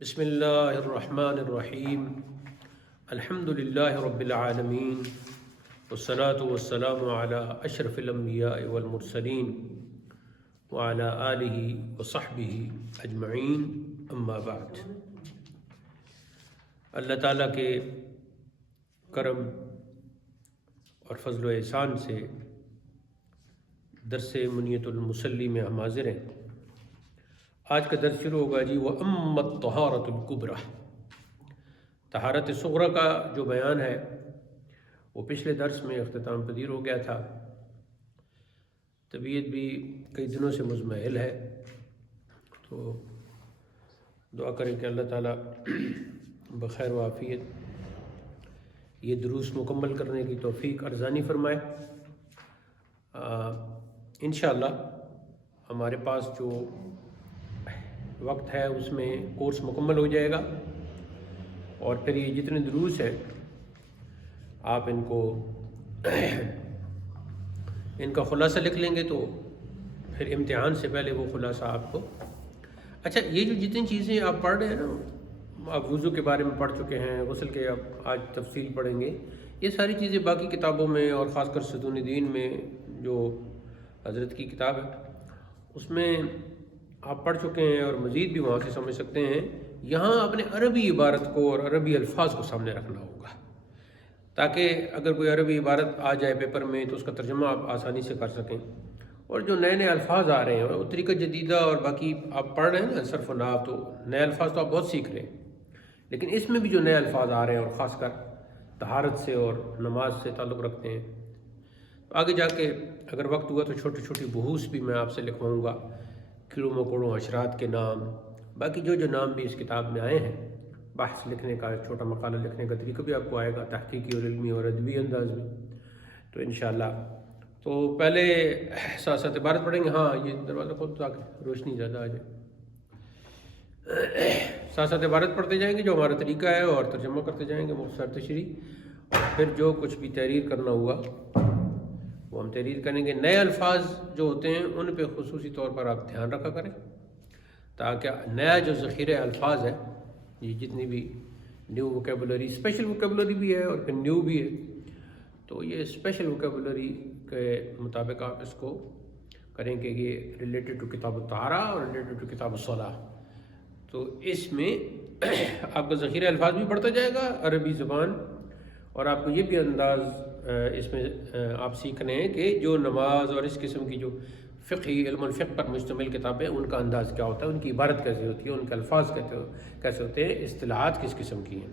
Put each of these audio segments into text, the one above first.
بسم اللہ الرحمن الرحیم الحمد للہ رب العالمین والصلاة والسلام علی اشرف الانبیاء والمرسلین وعلی آلہ وصحبہ اجمعین اما بعد۔ اللہ تعالیٰ کے کرم اور فضل و احسان سے درس منیت المصلی میں ہم حاضر ہیں۔ آج کا درس شروع ہوگا جی وَأَمَّا الطَّهَارَةُ الْكُبْرَى، طہارت صغریٰ کا جو بیان ہے وہ پچھلے درس میں اختتام پذیر ہو گیا تھا۔ طبیعت بھی کئی دنوں سے مزمحل ہے، تو دعا کریں کہ اللہ تعالیٰ بخیر و عافیت یہ دروس مکمل کرنے کی توفیق ارزانی فرمائے۔ انشاءاللہ ہمارے پاس جو وقت ہے اس میں کورس مکمل ہو جائے گا، اور پھر یہ جتنے دروس ہیں آپ ان کا خلاصہ لکھ لیں گے، تو پھر امتحان سے پہلے وہ خلاصہ آپ کو اچھا یہ جو جتنی چیزیں آپ پڑھ رہے ہیں نا، آپ وضو کے بارے میں پڑھ چکے ہیں، غسل کے آپ آج تفصیل پڑھیں گے، یہ ساری چیزیں باقی کتابوں میں اور خاص کر ستون دین میں جو حضرت کی کتاب ہے اس میں آپ پڑھ چکے ہیں، اور مزید بھی وہاں سے سمجھ سکتے ہیں۔ یہاں اپنے عربی عبارت کو اور عربی الفاظ کو سامنے رکھنا ہوگا، تاکہ اگر کوئی عربی عبارت آ جائے پیپر میں تو اس کا ترجمہ آپ آسانی سے کر سکیں، اور جو نئے نئے الفاظ آ رہے ہیں وہ طریقہ جدیدہ اور باقی آپ پڑھ رہے ہیں نا صرف و نحو، تو نئے الفاظ تو آپ بہت سیکھ رہے ہیں، لیکن اس میں بھی جو نئے الفاظ آ رہے ہیں اور خاص کر طہارت سے اور نماز سے تعلق رکھتے ہیں، تو آگے جا کے اگر وقت ہوا تو چھوٹی چھوٹی بحوث بھی میں آپ سے لکھواؤں گا، کیڑوں مکوڑوں اشرات کے نام، باقی جو نام بھی اس کتاب میں آئے ہیں، بحث لکھنے کا، چھوٹا مقالہ لکھنے کا طریقہ بھی آپ کو آئے گا، تحقیقی اور علمی اور ادبی انداز میں، تو انشاءاللہ تو پہلے ساتھ ساتھ عبارت پڑھیں گے۔ ہاں یہ دروازہ کھول تاکہ روشنی زیادہ آ جائے۔ ساتھ ساتھ عبارت پڑھتے جائیں گے جو ہمارا طریقہ ہے، اور ترجمہ کرتے جائیں گے مختصر تشریح، اور پھر جو کچھ بھی تحریر کرنا ہوا وہ ہم تحریر کریں گے۔ نئے الفاظ جو ہوتے ہیں ان پہ خصوصی طور پر آپ دھیان رکھا کریں، تاکہ نیا جو ذخیرہ الفاظ ہے، یہ جتنی بھی نیو ووکیبولری، اسپیشل ووکیبولری بھی ہے اور پھر نیو بھی ہے، تو یہ اسپیشل ووکیبولری کے مطابق آپ اس کو کریں کہ یہ ریلیٹڈ ٹو کتاب الطہارہ اور ریلیٹڈ ٹو کتاب الصلاۃ، تو اس میں آپ کا ذخیرہ الفاظ بھی بڑھتا جائے گا عربی زبان، اور آپ کو یہ بھی انداز اس میں آپ سیکھ رہے ہیں کہ جو نماز اور اس قسم کی جو فقہی علم الفقہ پر مشتمل کتابیں، ان کا انداز کیا ہوتا ہے، ان کی عبارت کیسے ہوتی ہے، ان کے الفاظ کیسے ہوتے ہیں، اصطلاحات کس قسم کی ہیں۔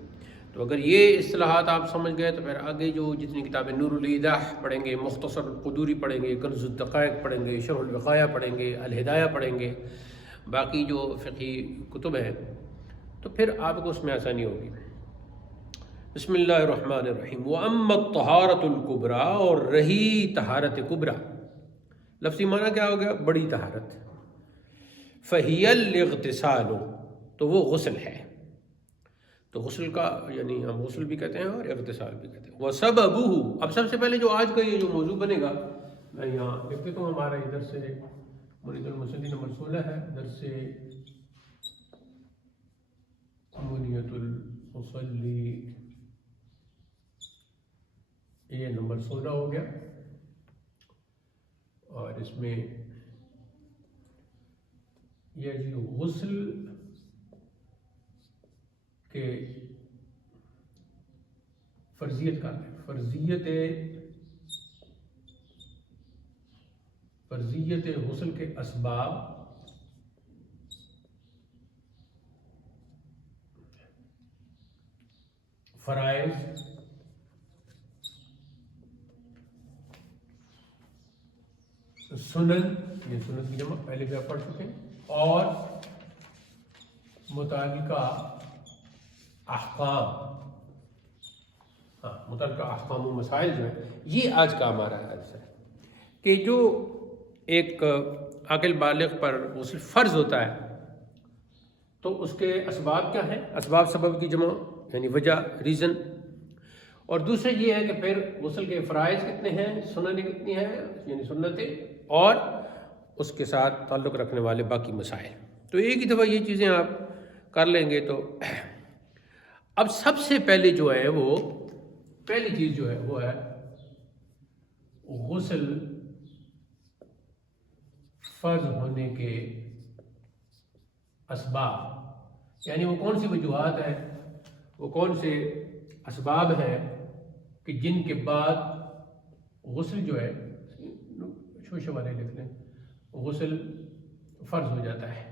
تو اگر یہ اصطلاحات آپ سمجھ گئے تو پھر آگے جو جتنی کتابیں نور الایضاح پڑھیں گے، مختصر القدوری پڑھیں گے، کنز الدقائق پڑھیں گے، شرح الوقایہ پڑھیں گے، الہدایہ پڑھیں گے، باقی جو فقہی کتب ہیں، تو پھر آپ کو اس میں آسانی ہوگی۔ بسم اللہ الرحمن الرحیم۔ وَأَمَّا الطَّهَارَةُ الْكُبْرَى، اور رہی طہارت کبریٰ، لفظی معنی کیا ہو گیا؟ بڑی طہارت۔ فَهِيَ الْاغْتِسَالُ، تو وہ غسل ہے، تو غسل کا یعنی ہم غسل بھی کہتے ہیں اور اغتسال بھی کہتے ہیں۔ وَسَبَبُهُ، اب سب سے پہلے جو آج کا یہ جو موضوع بنے گا، میں یہاں لکھ دیتا ہوں، ہمارا ادھر سے منیت المصلی نمبر 16 ہے، درس منیت المصلی یہ نمبر 16 ہو گیا، اور اس میں یہ جی غسل کے فرضیت کا ہے، فرضیت غسل کے اسباب، فرائض، سنن، یہ سنن کی جمع پہلے بھی آپ پڑھ چکے ہیں، اور متعلقہ احکام، متعلقہ احکام و مسائل جو ہیں، یہ آج کا ہمارا درس ہے کہ جو ایک عاقل بالغ پر غسل فرض ہوتا ہے تو اس کے اسباب کیا ہیں، اسباب سبب کی جمع یعنی وجہ، ریزن، اور دوسرے یہ ہے کہ پھر غسل کے فرائض کتنے ہیں، سنن کتنی ہیں یعنی سنتیں، اور اس کے ساتھ تعلق رکھنے والے باقی مسائل۔ تو ایک ہی دفعہ یہ چیزیں آپ کر لیں گے تو اب سب سے پہلے جو ہے وہ پہلی چیز جو ہے وہ ہے غسل فرض ہونے کے اسباب، یعنی وہ کون سی وجوہات ہیں، وہ کون سے اسباب ہیں کہ جن کے بعد غسل جو ہے شوشے والے لکھ لیں غسل فرض ہو جاتا ہے۔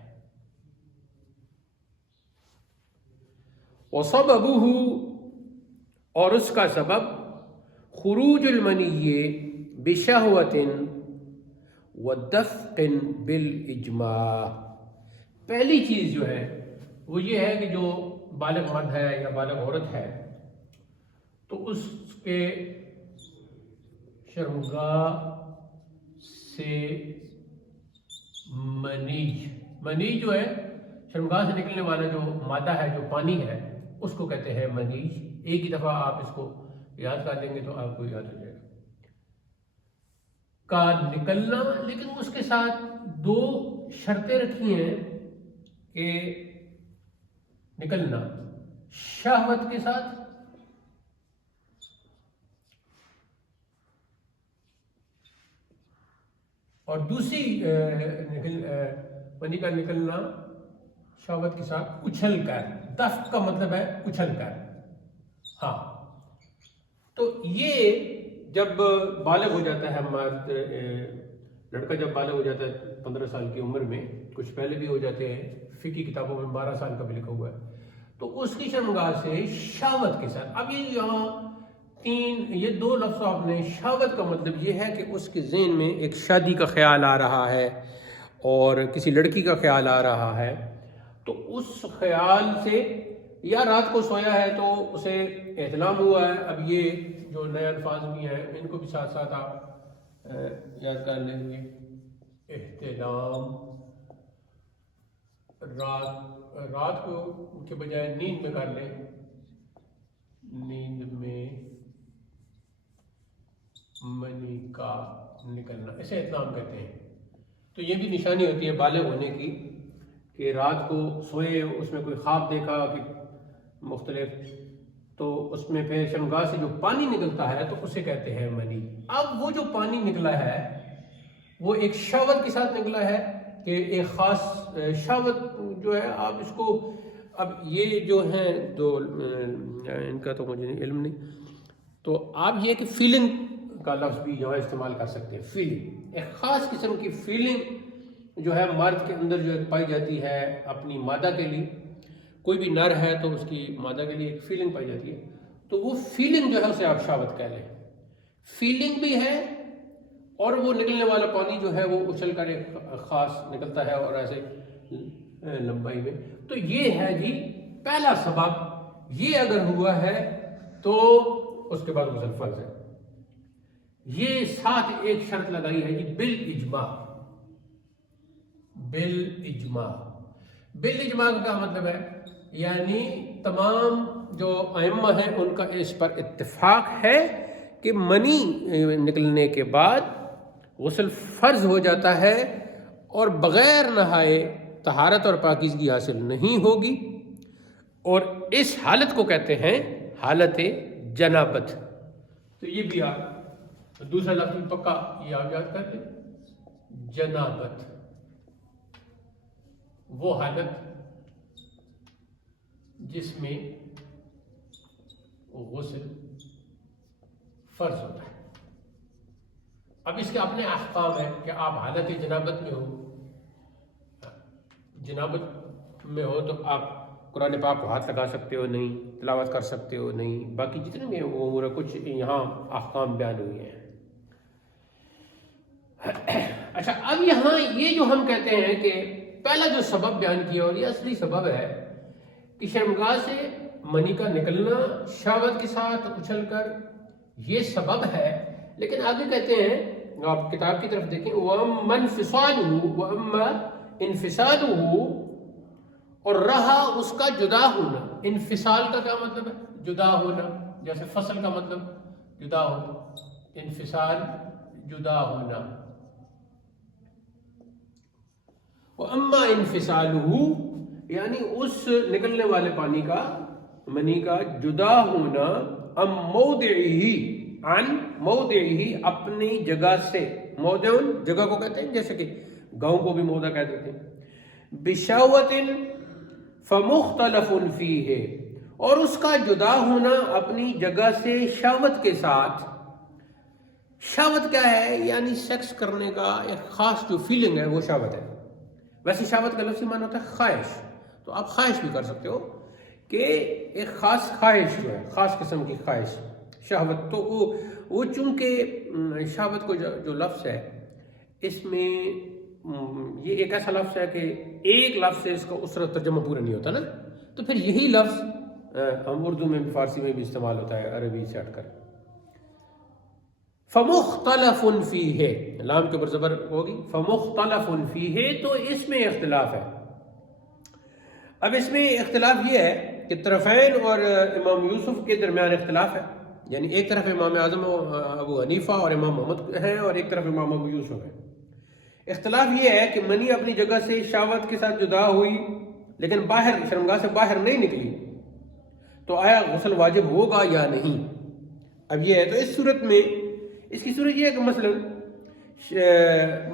وَسَبَبُهُ، اور اس کا سبب خروج المنی بشہوۃ ودفق بالاجماع، پہلی چیز جو ہے وہ یہ ہے کہ جو بالغ مرد ہے یا بالغ عورت ہے تو اس کے شرمگاہ سے منی جو ہے شرمگاہ سے نکلنے والا جو مادہ ہے، جو پانی ہے، اس کو کہتے ہیں منی۔ ایک ہی دفعہ آپ اس کو یاد کر لیں گے تو آپ کو یاد ہو جائے گا کا نکلنا، لیکن اس کے ساتھ دو شرطیں رکھی ہیں کہ نکلنا شہوت کے ساتھ اور دوسری منی کا نکلنا شہوت کے ساتھ اچھل کر، دفق کا مطلب ہے اچھل کر۔ ہاں، تو یہ جب بالغ ہو جاتا ہے مرد، لڑکا جب بالغ ہو جاتا ہے 15 سال کی عمر میں، کچھ پہلے بھی ہو جاتے ہیں، فقہی کتابوں میں 12 سال کا بھی لکھا ہوا ہے، تو اس کی شرمگاہ سے شہوت کے ساتھ، اب یہ یہاں یہ دو لفظ آپ نے، شہوت کا مطلب یہ ہے کہ اس کے ذہن میں ایک شادی کا خیال آ رہا ہے اور کسی لڑکی کا خیال آ رہا ہے، تو اس خیال سے یا رات کو سویا ہے تو اسے احتلام ہوا ہے۔ اب یہ جو نئے الفاظ بھی ہیں ان کو بھی ساتھ ساتھ آپ یاد کر لیں گے، احتلام، رات کو کے بجائے نیند میں کر لیں، نیند میں منی کا نکلنا، اسے احتلام کہتے ہیں۔ تو یہ بھی نشانی ہوتی ہے بالغ ہونے کی کہ رات کو سوئے، اس میں کوئی خواب دیکھا کہ مختلف، تو اس میں پھر شرمگاہ سے جو پانی نکلتا ہے تو اسے کہتے ہیں منی۔ اب وہ جو پانی نکلا ہے وہ ایک شہوت کے ساتھ نکلا ہے کہ ایک خاص شہوت جو ہے، آپ اس کو، اب یہ جو ہیں دو ان کا تو مجھے علم نہیں، تو آپ یہ کہ فیلنگ کا لفظ بھی جو ہے استعمال کر سکتے ہیں۔ فیلنگ، ایک خاص قسم کی فیلنگ جو ہے مرد کے اندر جو پائی جاتی ہے اپنی مادہ کے لیے، کوئی بھی نر ہے تو اس کی مادہ کے لیے ایک فیلنگ پائی جاتی ہے، تو وہ فیلنگ جو ہے اسے آپ شہوت کہہ لیں۔ فیلنگ بھی ہے اور وہ نکلنے والا پانی جو ہے وہ اچھل کر ایک خاص نکلتا ہے اور ایسے لمبائی میں، تو یہ ہے جی پہلا سبب، یہ اگر ہوا ہے تو اس کے بعد غسل فرض ہے۔ یہ ساتھ ایک شرط لگائی ہے جی بالاجماع، بالاجماع کا کیا مطلب ہے؟ یعنی تمام جو ائمہ ہیں ان کا اس پر اتفاق ہے کہ منی نکلنے کے بعد غسل فرض ہو جاتا ہے اور بغیر نہائے طہارت اور پاکیزگی حاصل نہیں ہوگی، اور اس حالت کو کہتے ہیں حالت جنابت۔ تو یہ بھی آپ دوسرا لفظ پکا یہ آپ یاد کر لیں، جنابت، وہ حالت جس میں غسل فرض ہوتا ہے۔ اب اس کے اپنے احکام ہیں کہ آپ حالت جنابت میں ہو، تو آپ قرآن پاک کو ہاتھ لگا سکتے ہو نہیں، تلاوت کر سکتے ہو نہیں، باقی جتنے بھی امور کچھ یہاں احکام بیان ہوئے ہیں۔ اچھا، اب یہاں یہ جو ہم کہتے ہیں کہ پہلا جو سبب بیان کیا اور یہ اصلی سبب ہے کہ شرمگاہ سے منی کا نکلنا شہوت کے ساتھ اچھل کر، یہ سبب ہے، لیکن آگے کہتے ہیں، آپ کتاب کی طرف دیکھیں، وَأَمَّا انفصالُهُ، اور رہا اس کا جدا ہونا۔ انفصال کا کیا مطلب ہے؟ جدا ہونا، جیسے فصل کا مطلب جدا ہونا، انفصال جدا ہونا۔ وَأَمَّا انفصالُهُ، یعنی اس نکلنے والے پانی کا، منی کا جدا ہونا، ام موضعی، عن موضعی، اپنی جگہ سے، موضع جگہ کو کہتے ہیں، جیسے کہ گاؤں کو بھی موضع کہہ دیتے ہیں، بشہوت فمختلف فیہ، اور اس کا جدا ہونا اپنی جگہ سے شہوت کے ساتھ۔ شہوت کیا ہے؟ یعنی سیکس کرنے کا ایک خاص جو فیلنگ ہے وہ شہوت ہے۔ ویسے شہوت کا لفظی معنی ہوتا ہے خواہش، تو آپ خواہش بھی کر سکتے ہو کہ ایک خاص خواہش جو ہے، خاص قسم کی خواہش، شہوت۔ تو وہ چونکہ شہوت کو جو لفظ ہے، اس میں یہ ایک ایسا لفظ ہے کہ ایک لفظ سے اس کا اس طرح ترجمہ پورا نہیں ہوتا نا، تو پھر یہی لفظ ہم اردو میں بھی، فارسی میں بھی استعمال ہوتا ہے، عربی سے ہٹ کر۔ فمختلف فیہ، لام کے اوپر زبر ہوگی، فمختلف فیہ، تو اس میں اختلاف ہے۔ اب اس میں اختلاف یہ ہے کہ طرفین اور امام یوسف کے درمیان اختلاف ہے، یعنی ایک طرف امام اعظم ابو حنیفہ اور امام محمد ہیں، اور ایک طرف امام ابو یوسف ہیں۔ اختلاف یہ ہے کہ منی اپنی جگہ سے شہوت کے ساتھ جدا ہوئی لیکن باہر، شرمگاہ سے باہر نہیں نکلی، تو آیا غسل واجب ہوگا یا نہیں؟ اب یہ ہے، تو اس صورت میں، اس کی صورت یہ ہے کہ مثلا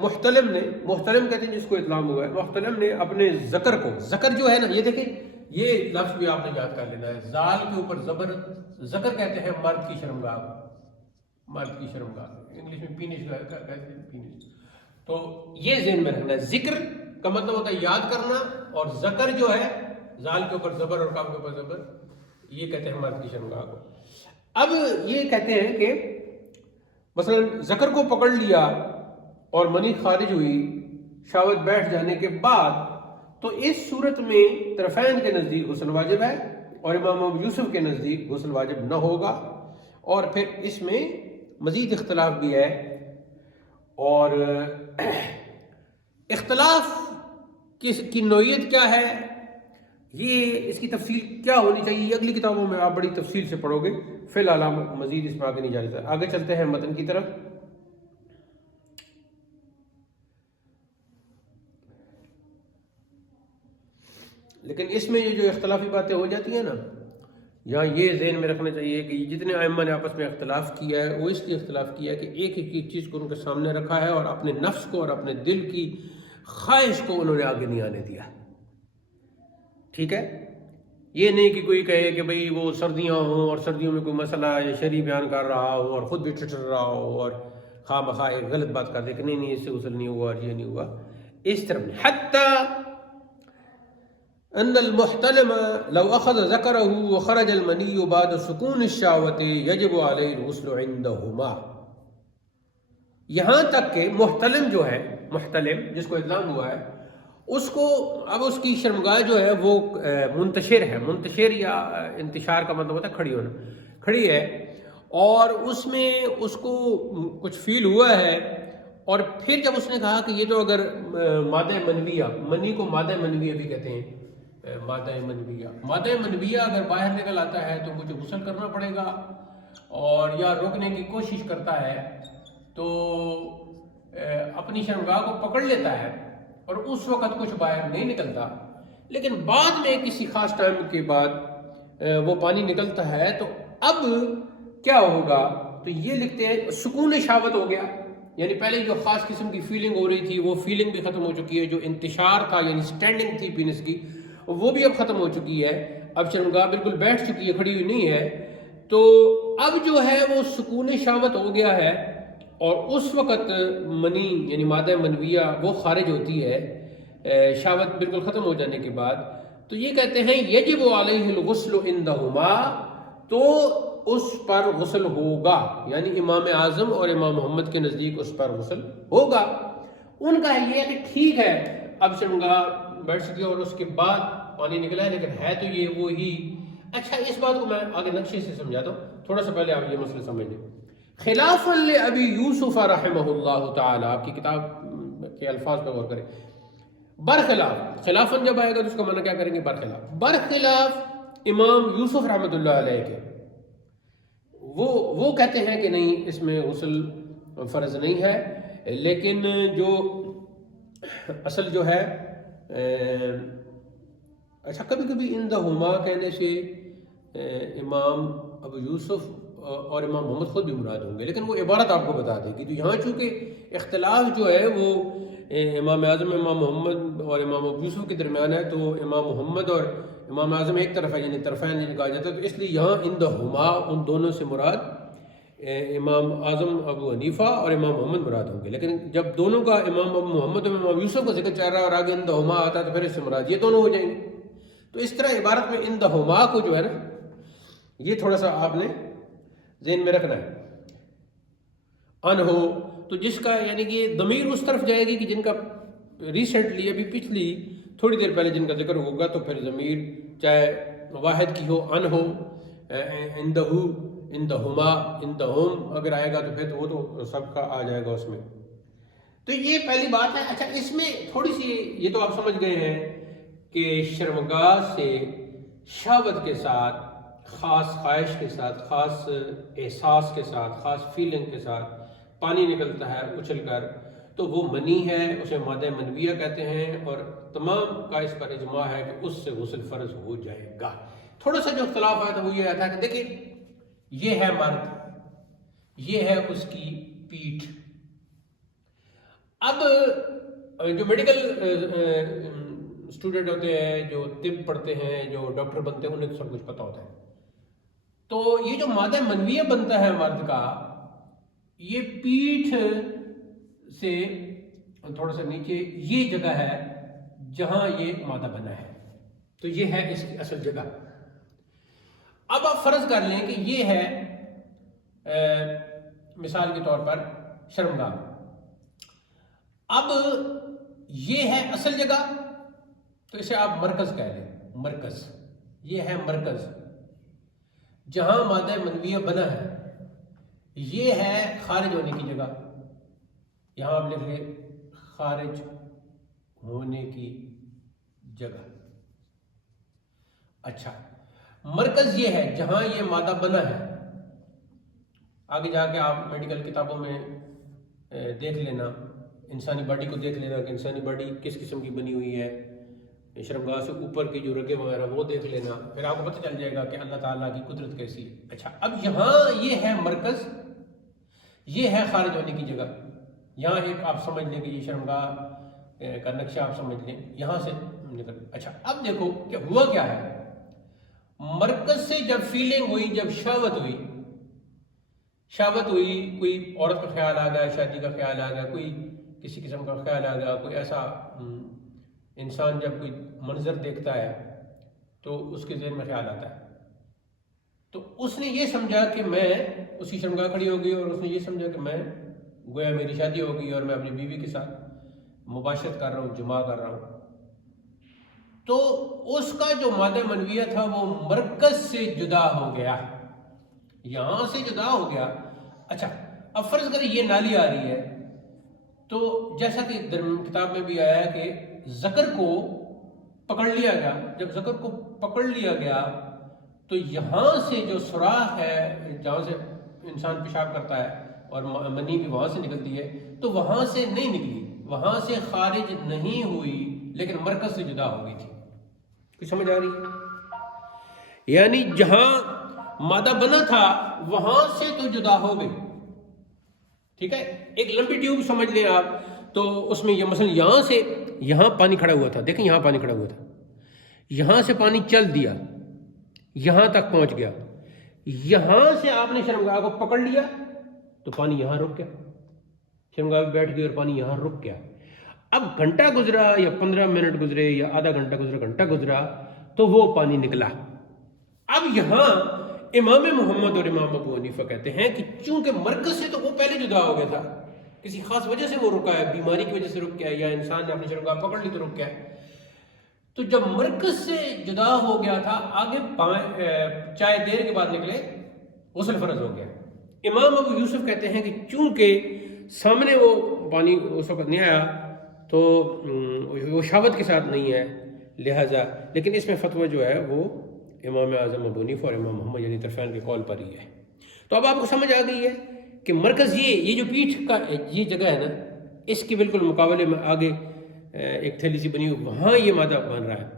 محتلم نے، محتلم کہتے ہیں جس کو اطلاق ہوا ہے، محتلم نے اپنے ذکر کو، ذکر جو ہے نا، یہ دیکھیں یہ لفظ بھی آپ نے یاد کر لینا ہے، زال کے اوپر زبر، ذکر کہتے ہیں مرد کی شرمگاہ، مرد کی شرمگاہ، انگلش میں پینش کہتے ہیں، پینش۔ تو یہ ذہن میں رکھنا ہے، ذکر کا مطلب ہوتا ہے یاد کرنا، اور ذکر جو ہے، زال کے اوپر زبر اور کام کے اوپر زبر، یہ کہتے ہیں مرد کی شرمگاہ کو۔ اب یہ کہتے ہیں کہ مثلا ذکر کو پکڑ لیا اور منی خارج ہوئی شہوت بیٹھ جانے کے بعد، تو اس صورت میں طرفین کے نزدیک غسل واجب ہے، اور امام ابو یوسف کے نزدیک غسل واجب نہ ہوگا۔ اور پھر اس میں مزید اختلاف بھی ہے، اور اختلاف کی نوعیت کیا ہے، یہ اس کی تفصیل کیا ہونی چاہیے، یہ اگلی کتابوں میں آپ بڑی تفصیل سے پڑھو گے، فی الحال مزید اس میں آگے نہیں جا رہے، آگے چلتے ہیں متن کی طرف۔ لیکن اس میں یہ جو اختلافی باتیں ہو جاتی ہیں نا، یہاں یہ ذہن میں رکھنا چاہیے کہ جتنے ائمہ نے آپس میں اختلاف کیا ہے، وہ اس لیے اختلاف کیا ہے کہ ایک ایک چیز کو ان کے سامنے رکھا ہے، اور اپنے نفس کو اور اپنے دل کی خواہش کو انہوں نے آگے نہیں آنے دیا۔ ٹھیک ہے، یہ نہیں کہ کوئی کہے کہ بھئی وہ سردیاں ہوں اور سردیوں میں کوئی مسئلہ یا شرعی بیان کر رہا ہو اور خود بھی ٹھٹر رہا ہو اور خواہ مخواہ ایک غلط بات کر دے کہ نہیں اس سے غسل نہیں ہوا اور یہ نہیں ہوا، اس طرح نہیں۔ حتیٰ ان المحتلم لو اخذ ذکرہ وخرج المنی بعد سکون الشہوۃ یجب علیہ الغسل عندہما، یہاں تک کہ محتلم جو ہے، محتلم جس کو اطلاق ہوا ہے، اس کو اب اس کی شرمگاہ جو ہے وہ منتشر ہے، منتشر یا انتشار کا مطلب ہوتا ہے کھڑی ہونا، کھڑی ہے، اور اس میں اس کو کچھ فیل ہوا ہے، اور پھر جب اس نے کہا کہ یہ تو اگر مادہ منویہ، منی کو مادہ منویہ بھی کہتے ہیں، مادہ منویہ، مادہ منویہ اگر باہر نکل آتا ہے تو مجھے غسل کرنا پڑے گا، اور یا روکنے کی کوشش کرتا ہے تو اپنی شرمگاہ کو پکڑ لیتا ہے، اور اس وقت کچھ باہر نہیں نکلتا، لیکن بعد میں کسی خاص ٹائم کے بعد وہ پانی نکلتا ہے، تو اب کیا ہوگا؟ تو یہ لکھتے ہیں سکون شہوت ہو گیا، یعنی پہلے جو خاص قسم کی فیلنگ ہو رہی تھی وہ فیلنگ بھی ختم ہو چکی ہے، جو انتشار تھا یعنی سٹینڈنگ تھی پینس کی وہ بھی اب ختم ہو چکی ہے، اب شرمگاہ بالکل بیٹھ چکی ہے، کھڑی ہوئی نہیں ہے، تو اب جو ہے وہ سکون شہوت ہو گیا ہے، اور اس وقت منی یعنی مادہ منویہ وہ خارج ہوتی ہے شہوت بالکل ختم ہو جانے کے بعد، تو یہ کہتے ہیں یجب علیہ الغسل عندہما، تو اس پر غسل ہوگا، یعنی امام اعظم اور امام محمد کے نزدیک اس پر غسل ہوگا۔ ان کا یہ ہے کہ ٹھیک ہے اب شرمگاہ بیٹھ چکی ہے اور اس کے بعد پانی نکلا ہے، لیکن ہے تو یہ وہی۔ اچھا اس بات کو میں آگے نقشے سے سمجھاتا ہوں، تھوڑا سا پہلے آپ یہ مسئلہ سمجھ لیں۔ خلافا لابی یوسف رحمہ اللہ تعالی، آپ کی کتاب کے الفاظ پہ غور کریں، برخلاف، خلافاً جب آئے گا تو اس کا معنی کیا کریں گے؟ برخلاف، برخلاف امام یوسف رحمۃ اللہ علیہ کے، وہ کہتے ہیں کہ نہیں اس میں غسل فرض نہیں ہے، لیکن جو اصل جو ہے اچھا کبھی کبھی اندہما کہنے سے امام ابو یوسف اور امام محمد خود بھی مراد ہوں گے، لیکن وہ عبارت آپ کو بتا دے گی۔ تو یہاں چونکہ اختلاف جو ہے وہ امام اعظم امام محمد اور امام ابو یوسف کے درمیان ہے، تو امام محمد اور امام اعظم ایک طرف ہے، یعنی طرفین جنہیں کہا جاتا ہے، تو اس لیے یہاں اندہما ان دونوں سے مراد امام اعظم ابو حنیفہ اور امام محمد مراد ہوں گے۔ لیکن جب دونوں کا امام ابو محمد اور امام یوسف کا ذکر چل رہا ہے اور آگے اندہما آتا ہے تو پھر اس سے مراد یہ دونوں ہو جائیں گے۔ تو اس طرح عبارت میں اندہما کو جو ہے نا یہ تھوڑا سا آپ نے ذہن میں رکھنا ہے۔ ان ہو تو جس کا یعنی کہ ضمیر اس طرف جائے گی کہ جن کا ریسنٹلی ابھی پچھلی تھوڑی دیر پہلے جن کا ذکر ہوگا، تو پھر ضمیر چاہے واحد کی ہو، ان ہو، اندہو، اندہما، اندہم اگر آئے گا تو پھر وہ تو سب کا آ جائے گا اس میں۔ تو یہ پہلی بات ہے۔ اچھا اس میں تھوڑی سی یہ تو آپ سمجھ گئے ہیں کہ شرمگاہ سے شہوت کے ساتھ، خاص خواہش کے ساتھ، خاص احساس کے ساتھ، خاص فیلنگ کے ساتھ پانی نکلتا ہے اچھل کر، تو وہ منی ہے، اسے مادہ منویہ کہتے ہیں، اور تمام کا اس پر اجماع ہے کہ اس سے غسل فرض ہو جائے گا۔ تھوڑا سا جو اختلاف آیا تھا وہ یہ آیا تھا کہ دیکھیں یہ ہے مرد، یہ ہے اس کی پیٹھ۔ اب جو میڈیکل اسٹوڈنٹ ہوتے ہیں، جو طب پڑھتے ہیں، جو ڈاکٹر بنتے ہیں، انہیں تو سب کچھ پتہ ہوتا ہے۔ تو یہ جو مادہ منویہ بنتا ہے مرد کا، یہ پیٹھ سے تھوڑا سا نیچے یہ جگہ ہے جہاں یہ مادہ بنا ہے، تو یہ ہے اس کی اصل جگہ۔ اب آپ فرض کر لیں کہ یہ ہے مثال کے طور پر شرمگاہ، اب یہ ہے اصل جگہ، تو اسے آپ مرکز کہہ لیں، مرکز، یہ ہے مرکز جہاں مادہ منویہ بنا ہے، یہ ہے خارج ہونے کی جگہ، یہاں آپ لکھ لیں خارج ہونے کی جگہ۔ اچھا مرکز یہ ہے جہاں یہ مادہ بنا ہے۔ آگے جا کے آپ میڈیکل کتابوں میں دیکھ لینا، انسانی باڈی کو دیکھ لینا کہ انسانی باڈی کس قسم کی بنی ہوئی ہے، شرمگاہ سے اوپر کی جو رگیں وغیرہ وہ دیکھ لینا، پھر آپ کو پتہ چل جائے گا کہ اللہ تعالیٰ کی قدرت کیسی ہے۔ اچھا اب یہاں یہ ہے مرکز، یہ ہے خارج ہونے کی جگہ۔ یہاں ایک آپ سمجھ لیں کہ یہ شرمگاہ کا نقشہ آپ سمجھ لیں، یہاں سے نکل۔ اچھا اب دیکھو کہ ہوا کیا ہے، مرکز سے جب فیلنگ ہوئی، جب شہوت ہوئی، کوئی عورت کا خیال آ گیا، شادی کا خیال آ گیا، کوئی کسی قسم کا خیال آ گیا، کوئی ایسا انسان جب کوئی منظر دیکھتا ہے تو اس کے ذہن میں خیال آتا ہے، تو اس نے یہ سمجھا کہ میں، اس کی شرمگاہ کھڑی ہو گئی اور اس نے یہ سمجھا کہ میں گویا میری شادی ہو گئی اور میں اپنی بیوی کے ساتھ مباشرت کر رہا ہوں، جماع کر رہا ہوں، تو اس کا جو مادہ منویہ تھا وہ مرکز سے جدا ہو گیا، یہاں سے جدا ہو گیا۔ اچھا اب فرض کریں یہ نالی آ رہی ہے، تو جیسا کہ کتاب میں بھی آیا کہ ذکر کو پکڑ لیا گیا، جب ذکر کو پکڑ لیا گیا تو یہاں سے جو سوراخ ہے جہاں سے انسان پیشاب کرتا ہے اور منی بھی وہاں سے نکلتی ہے، تو وہاں سے نہیں نکلی، وہاں سے خارج نہیں ہوئی، لیکن مرکز سے جدا ہو گئی تھی۔ کچھ سمجھ آ رہی ہے؟ یعنی جہاں مادہ بنا تھا وہاں سے تو جدا ہو گئی، ٹھیک ہے؟ ایک لمبی ٹیوب سمجھ لیں آپ، تو اس میں یہ مثلا یہاں سے یہاں پانی کھڑا ہوا تھا، دیکھیں یہاں پانی کھڑا ہوا تھا، یہاں سے پانی چل دیا، یہاں تک پہنچ گیا، یہاں سے آپ نے شرمگاہ کو پکڑ لیا تو پانی یہاں رک گیا، شرمگاہ پہ بیٹھ گئی اور پانی یہاں رک گیا۔ اب گھنٹہ گزرا یا 15 منٹ گزرے یا آدھا گھنٹہ گزرا، گھنٹہ گزرا، تو وہ پانی نکلا۔ اب یہاں امام محمد اور امام ابو حنیفہ کہتے ہیں کہ چونکہ مرکز سے تو وہ پہلے جدا ہو گیا تھا، کسی خاص وجہ سے وہ رکا ہے، بیماری کی وجہ سے رک گیا یا انسان نے اپنی شرمگاہ پکڑ لی تو رک گیا، تو جب مرکز سے جدا ہو گیا تھا، آگے چاہے دیر کے بعد نکلے، غسل فرض ہو گیا۔ امام ابو یوسف کہتے ہیں کہ چونکہ سامنے وہ پانی اس وقت نہیں آیا تو وہ شہوت کے ساتھ نہیں ہے، لہذا، لیکن اس میں فتویٰ جو ہے وہ امام اعظم ابو حنیفہ اور امام محمد یعنی طرفین کے قول پر ہی ہے۔ تو اب آپ کو سمجھ آ گئی ہے کہ مرکز یہ جو پیٹھ کا یہ جگہ ہے نا، اس کے بالکل مقابلے میں آگے ایک تھیلی سی بنی ہوئی، وہاں یہ مادہ بن رہا ہے،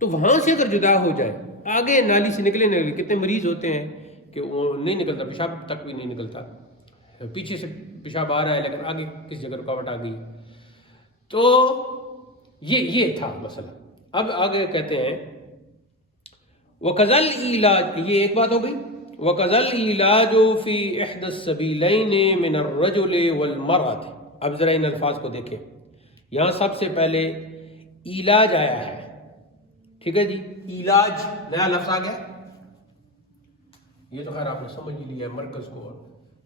تو وہاں سے اگر جدا ہو جائے، آگے نالی سے نکلے کتنے مریض ہوتے ہیں کہ وہ نہیں نکلتا، پیشاب تک بھی نہیں نکلتا، پیچھے سے پیشاب آ رہا ہے لیکن آگے کسی جگہ رکاوٹ آ گئی. تو یہ تھا مسئلہ. اب آگے کہتے ہیں وَقَذَلْ عِلَاجُ، یہ ایک بات ہو گئی. وَقَذَلْ عِلَاجُ فِي إِحْدَى السَّبِيلَيْنِ مِنَ الرَّجُلِ وَالْمَرْأَةِ. اب ذرا ان الفاظ کو دیکھیں. یہاں سب سے پہلے علاج آیا ہے، ٹھیک ہے جی. علاج نیا لفظ آ گیا. یہ تو خیر آپ نے سمجھ ہی لیا ہے مرکز کو،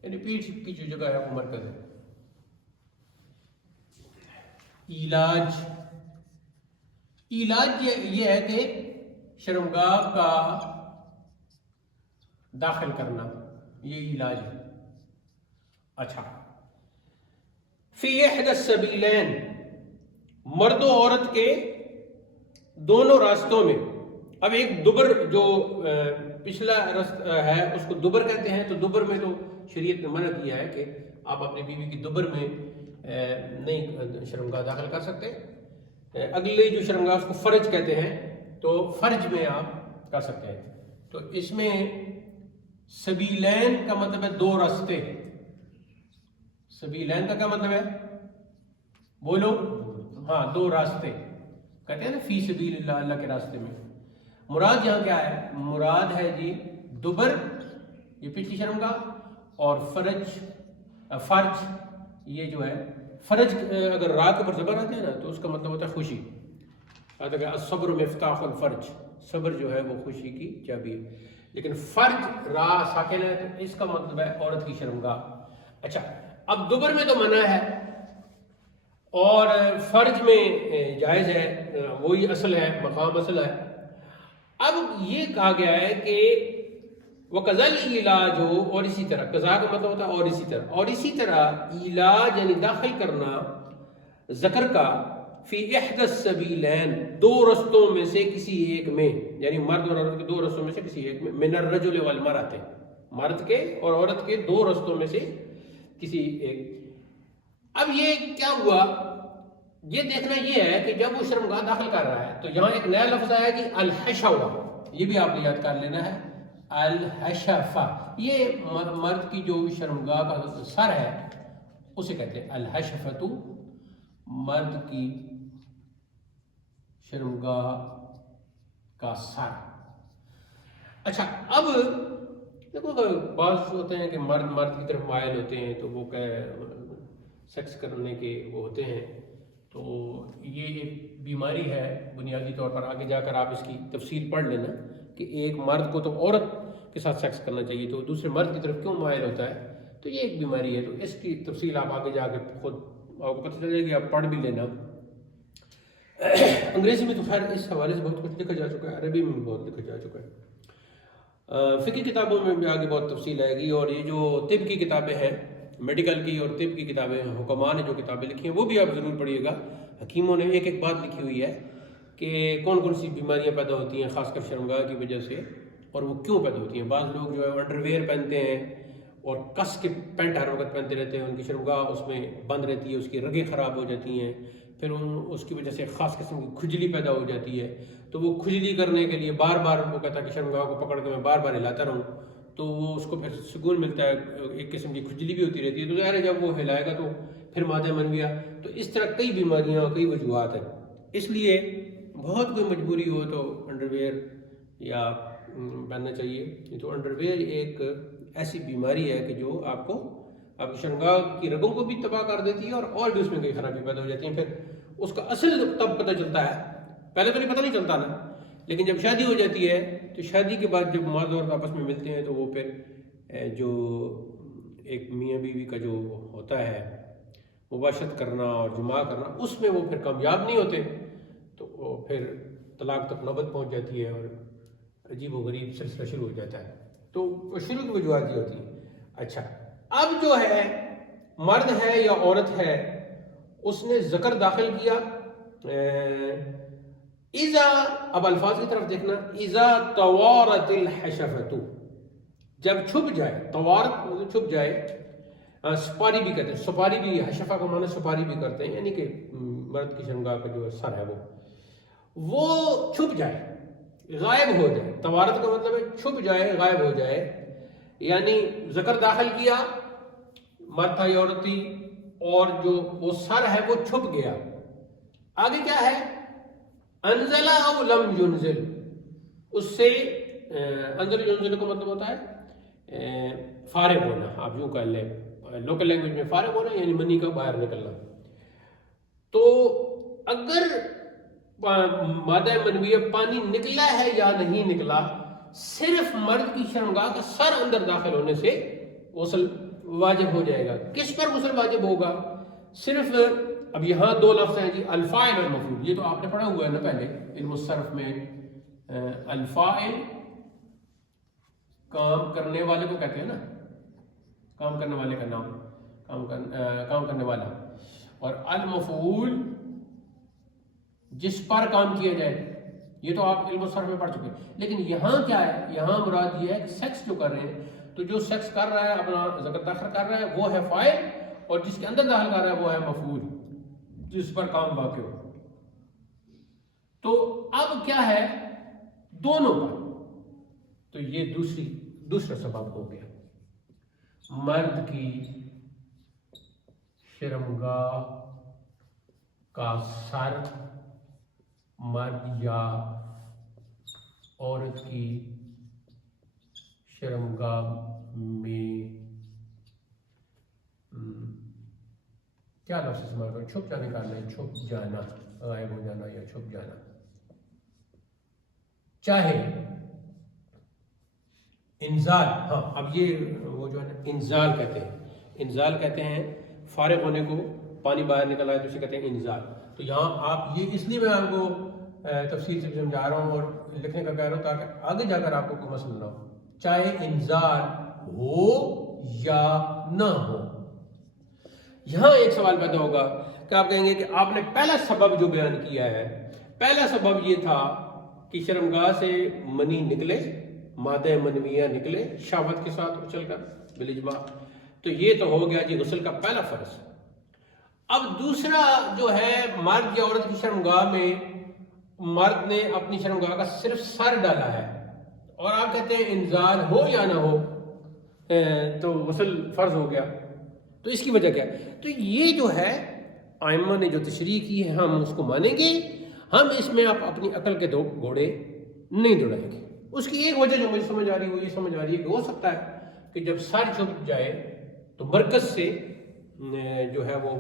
یعنی پیٹھ کی جو جگہ ہے وہ مرکز ہے. علاج یہ ہے کہ شرمگاہ کا داخل کرنا، یہ علاج ہے. اچھا، فی احد السبیلین، مرد و عورت کے دونوں راستوں میں. اب ایک دبر جو پچھلا راستہ ہے اس کو دبر کہتے ہیں، تو دبر میں تو شریعت نے منع کیا ہے کہ آپ اپنی بیوی کی دبر میں نہیں شرمگاہ داخل کر سکتے. اگلی جو شرمگاہ اس کو فرج کہتے ہیں، تو فرج میں آپ کر سکتے ہیں. تو اس میں سبیلین کا مطلب ہے دو راستے. سبیلین کا کیا مطلب ہے؟ بولو. ہاں، دو راستے کہتے ہیں نا، فی سبیل اللہ، اللہ کے راستے میں. مراد یہاں کیا ہے؟ مراد ہے جی دبر، یہ پچھلی شرمگاہ، اور فرج یہ جو ہے. فرج اگر را کے اوپر زبر آتے ہیں نا تو اس کا مطلب ہوتا ہے خوشی. الصبر مفتاح الفرج، صبر جو ہے وہ خوشی کی چابی ہے. لیکن فرج را ساکن ہے تو اس کا مطلب ہے عورت کی شرمگاہ. اچھا، اب دبر میں تو منع ہے اور فرج میں جائز ہے، وہی اصل ہے، مقام اصل ہے. اب یہ کہا گیا ہے کہ وَقَذَلْ علاج ہو، اور اسی طرح، قضا کا مطلب ہوتا ہے اور اسی طرح علاج یعنی داخل کرنا ذکر کا فی احد السبیلین، دو رستوں میں سے کسی ایک میں، یعنی مرد اور عورت کے دو رستوں میں سے کسی ایک میں، من الرجل والمرأۃ، مرد کے اور عورت کے دو رستوں میں سے کسی ایک. اب یہ کیا ہوا؟ یہ دیکھنا یہ ہے کہ جب وہ شرمگاہ داخل کر رہا ہے تو یہاں ایک نیا لفظ آیا کہ الحشوہ. یہ بھی آپ نے یاد کر لینا ہے، الحشفہ. یہ مرد کی جو شرمگاہ کا سر ہے اسے کہتے ہیں الحشفۃ، مرد کی شرمگاہ کا سر. اچھا، اب دیکھو بعض ہوتے ہیں کہ مرد کی طرف مائل ہوتے ہیں تو وہ سیکس کرنے کے وہ ہوتے ہیں، تو یہ ایک بیماری ہے بنیادی طور پر. آگے جا کر آپ اس کی تفصیل پڑھ لینا کہ ایک مرد کو تو عورت کے ساتھ سیکس کرنا چاہیے تو دوسرے مرد کی طرف کیوں مائل ہوتا ہے، تو یہ ایک بیماری ہے. تو اس کی تفصیل آپ آگے جا کے خود آپ کو پتہ چلے گی، آپ پڑھ بھی لینا. انگریزی میں تو خیر اس حوالے سے بہت کچھ لکھا جا چکا ہے، عربی میں بھی بہت لکھا جا چکا ہے، فقہی کتابوں میں بھی آگے بہت تفصیل آئے گی. اور یہ جو طب کی کتابیں ہیں، میڈیکل کی اور طب کی کتابیں، حکماء نے جو کتابیں لکھی ہیں وہ بھی آپ ضرور پڑھیے گا. حکیموں نے ایک بات لکھی ہوئی ہے کہ کون کون سی بیماریاں پیدا ہوتی ہیں خاص کر شرمگاہ کی وجہ سے، اور وہ کیوں پیدا ہوتی ہیں. بعض لوگ جو ہے انڈر ویئر پہنتے ہیں اور کس کے پینٹ ہر وقت پہنتے رہتے ہیں، ان کی شرمگاہ اس میں بند رہتی ہے، اس کی رگیں خراب ہو جاتی ہیں، پھر اس کی وجہ سے خاص قسم کی کھجلی پیدا ہو جاتی ہے. تو وہ کھجلی کرنے کے لیے بار بار وہ کہتا ہے کہ شرمگاہ کو پکڑ کے میں بار بار ہلاتا رہوں، تو وہ اس کو پھر سکون ملتا ہے. ایک قسم کی کھجلی بھی ہوتی رہتی ہے، تو ظاہر ہے جب وہ ہلائے گا تو پھر مادہ بن گیا. تو اس طرح کئی بیماریاں، کئی وجوہات ہیں. اس لیے بہت کوئی مجبوری ہو تو انڈر ویئر یا پہننا چاہیے. تو انڈر ویئر ایک ایسی بیماری ہے کہ جو آپ کو آپ کی شرمگاہ کی رگوں کو بھی تباہ کر دیتی ہے اور بھی اس میں کئی خرابی پیدا ہو جاتی ہیں. پھر اس کا اصل تب پتہ چلتا ہے، پہلے تو نہیں پتہ نہیں چلتا نا، لیکن جب شادی ہو جاتی ہے تو شادی کے بعد جب مرد اور آپس میں ملتے ہیں تو وہ پھر جو ایک میاں بیوی کا جو ہوتا ہے مباشرت کرنا اور جماع کرنا، اس میں وہ پھر کامیاب نہیں ہوتے، تو وہ پھر طلاق تک نوبت پہنچ جاتی ہے اور عجیب و غریب سلسلہ شروع ہو جاتا ہے. تو شروع کی وجوہات یہ ہوتی ہیں. اچھا، اب جو ہے مرد ہے یا عورت ہے، اس نے ذکر داخل کیا، اذا، اب الفاظ کی طرف دیکھنا، اذا توارت الحشفۃ، جب چھپ جائے. توارت مطلب چھپ جائے، سپاری بھی کہتے ہیں، سپاری بھی، حشفہ کا معنی سپاری بھی کرتے ہیں، یعنی کہ مرد کی شرمگاہ کا جو سر ہے وہ. وہ چھپ جائے، غائب ہو جائے. طوارت کا مطلب ہے چھپ جائے، غائب ہو جائے. یعنی ذکر داخل کیا، مرد تھا یا عورت تھی، اور جو وہ سر ہے وہ چھپ گیا. آگے کیا ہے؟ انزل او لم ينزل، اس سے انزل ينزل کا مطلب ہوتا ہے فارغ ہونا. آپ یوں کہہ لیں لوکل لینگویج میں فارغ ہونا یعنی منی کا باہر نکلنا. تو اگر مادہ منویہ پانی نکلا ہے یا نہیں نکلا، صرف مرد کی شرمگاہ کا سر اندر داخل ہونے سے غسل واجب ہو جائے گا. کس پر غسل واجب ہوگا؟ صرف اب یہاں دو لفظ ہیں جی، الفاعل اور مفعول. یہ تو آپ نے پڑھا ہوا ہے نا پہلے علم الصرف میں. الفاعل کام کرنے والے کو کہتے ہیں نا، کام کرنے والے کا نام، کام کرنے والا. اور المفعول جس پر کام کیا جائے. یہ تو آپ علم الصرف میں پڑھ چکے ہیں. لیکن یہاں کیا ہے؟ یہاں مراد یہ ہے کہ سیکس جو کر رہے ہیں، تو جو سیکس کر رہا ہے، اپنا ذکر داخل کر رہا ہے، وہ ہے فاعل، اور جس کے اندر داخل کر رہا ہے وہ ہے مفعول، جس پر کام واقع ہو. تو اب کیا ہے؟ دونوں پر. تو یہ دوسرا سبب ہو گیا. مرد کی شرمگاہ کا سر، مرد یا عورت کی شرمگاہ میں کیا لفظ استعمال کریں؟ چھپ جانے کا نہیں، چھپ جانا، غائب ہو جانا یا چھپ جانا. چاہے انزال، ہاں اب یہ وہ جو ہے نا انزال کہتے ہیں. انزال کہتے ہیں فارغ ہونے کو، پانی باہر نکل آئے تو اسے کہتے ہیں انزال. تو یہاں آپ یہ اس لیے میں آپ کو تفصیل سے سمجھا رہا ہوں اور لکھنے کا کہہ رہا ہوں تاکہ آگے جا کر آپ کو کوئی مسئلہ نہ ہو. چاہے انزال ہو یا نہ ہو. یہاں ایک سوال پیدا ہوگا کہ آپ کہیں گے کہ آپ نے پہلا سبب جو بیان کیا ہے، پہلا سبب یہ تھا کہ شرمگاہ سے منی نکلے، مادہ منویہ نکلے شہوت کے ساتھ اچھل کر بالاجماع. تو یہ تو ہو گیا جی غسل کا پہلا فرض. اب دوسرا جو ہے، مرد یا عورت کی شرمگاہ میں مرد نے اپنی شرمگاہ کا صرف سر ڈالا ہے، اور آپ کہتے ہیں انزال ہو یا نہ ہو تو غسل فرض ہو گیا. تو اس کی وجہ کیا ہے؟ تو یہ جو ہے ائمہ نے جو تشریح کی ہے ہم اس کو مانیں گے. ہم اس میں آپ اپنی عقل کے دو گھوڑے نہیں دوڑائیں گے. اس کی ایک وجہ جو مجھے سمجھ آ رہی ہے وہ یہ سمجھ آ رہی ہے کہ ہو سکتا ہے کہ جب سر چھپ جائے تو مرکز سے جو ہے وہ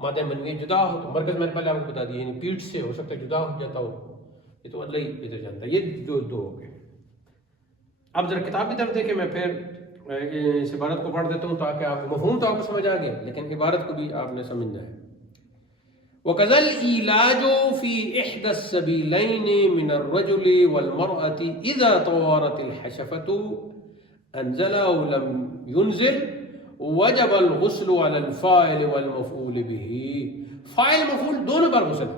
مادہ منویہ جدا ہو. تو مرکز میں نے پہلے آپ کو بتا دیا، یعنی پیٹھ سے ہو سکتا ہے جدا ہو جاتا ہو. یہ تو اللہ ہی بہتر جانتا ہے. یہ جو دو ہو گئے. اب ذرا کتاب کی طرف دیکھیں، میں پھر اس عبارت کو پڑھ دیتا ہوں تاکہ آپ کو مفہوم تو آپ کو سمجھ آ گیا، لیکن عبارت کو بھی آپ نے سمجھنا ہے. وَكَذَا الْإِيلَاجُ فِي إِحْدَى السَّبِيلَيْنِ مِنَ الرَّجُلِ وَالْمَرْأَةِ إِذَا طَوَارَتِ الْحَشَفَةُ أَنْزَلَ أَوْ لَمْ يُنْزِلْ وَجَبَ الْغُسْلُ عَلَى الْفَاعِلِ وَالْمَفْعُولِ بِهِ. فاعل مفعول دونوں پر غسل،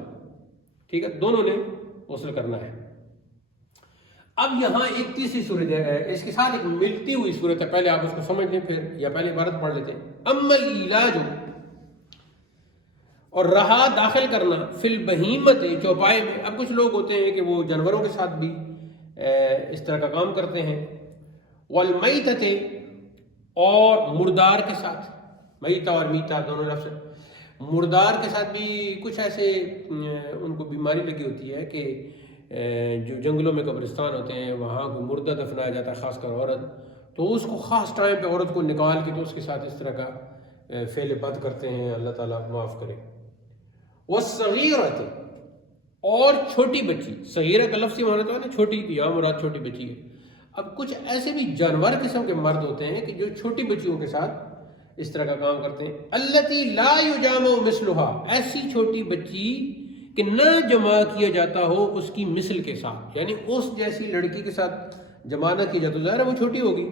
ٹھیک ہے، دونوں نے غسل کرنا ہے. اب یہاں ایک تیسری صورت ہے، اس کے ساتھ ایک ملتی ہوئی صورت ہے. پہلے آپ اس کو سمجھ لیں پھر، یا پہلے عبارت پڑھ لیتے ہیں. اما العلاج، اور رہا داخل کرنا، فی البہیمت، چوپائے میں. اب کچھ لوگ ہوتے ہیں کہ وہ جانوروں کے ساتھ بھی اس طرح کا کام کرتے ہیں. والمیتۃ، اور مردار کے ساتھ. میتہ اور میتہ دونوں لفظ. مردار کے ساتھ بھی کچھ ایسے ان کو بیماری لگی ہوتی ہے کہ جو جنگلوں میں قبرستان ہوتے ہیں وہاں کو مردہ دفنایا جاتا ہے، خاص کر عورت. تو اس کو خاص ٹائم پہ عورت کو نکال کے تو اس کے ساتھ اس طرح کا فعل بد کرتے ہیں. اللہ تعالیٰ معاف کرے. والصغیرۃ، اور چھوٹی بچی. صغیرہ کا لفظ معنی تو ہے نا چھوٹی، یہاں مراد چھوٹی بچی ہے. اب کچھ ایسے بھی جانور قسم کے مرد ہوتے ہیں کہ جو چھوٹی بچیوں کے ساتھ اس طرح کا کام کرتے ہیں. التی لا یجامع مثلها، ایسی چھوٹی بچی کہ نہ جمع کیا جاتا ہو اس کی مثل کے ساتھ، یعنی اس جیسی لڑکی کے ساتھ جمع نہ کی جاتا، ظاہر ہے وہ چھوٹی ہوگی.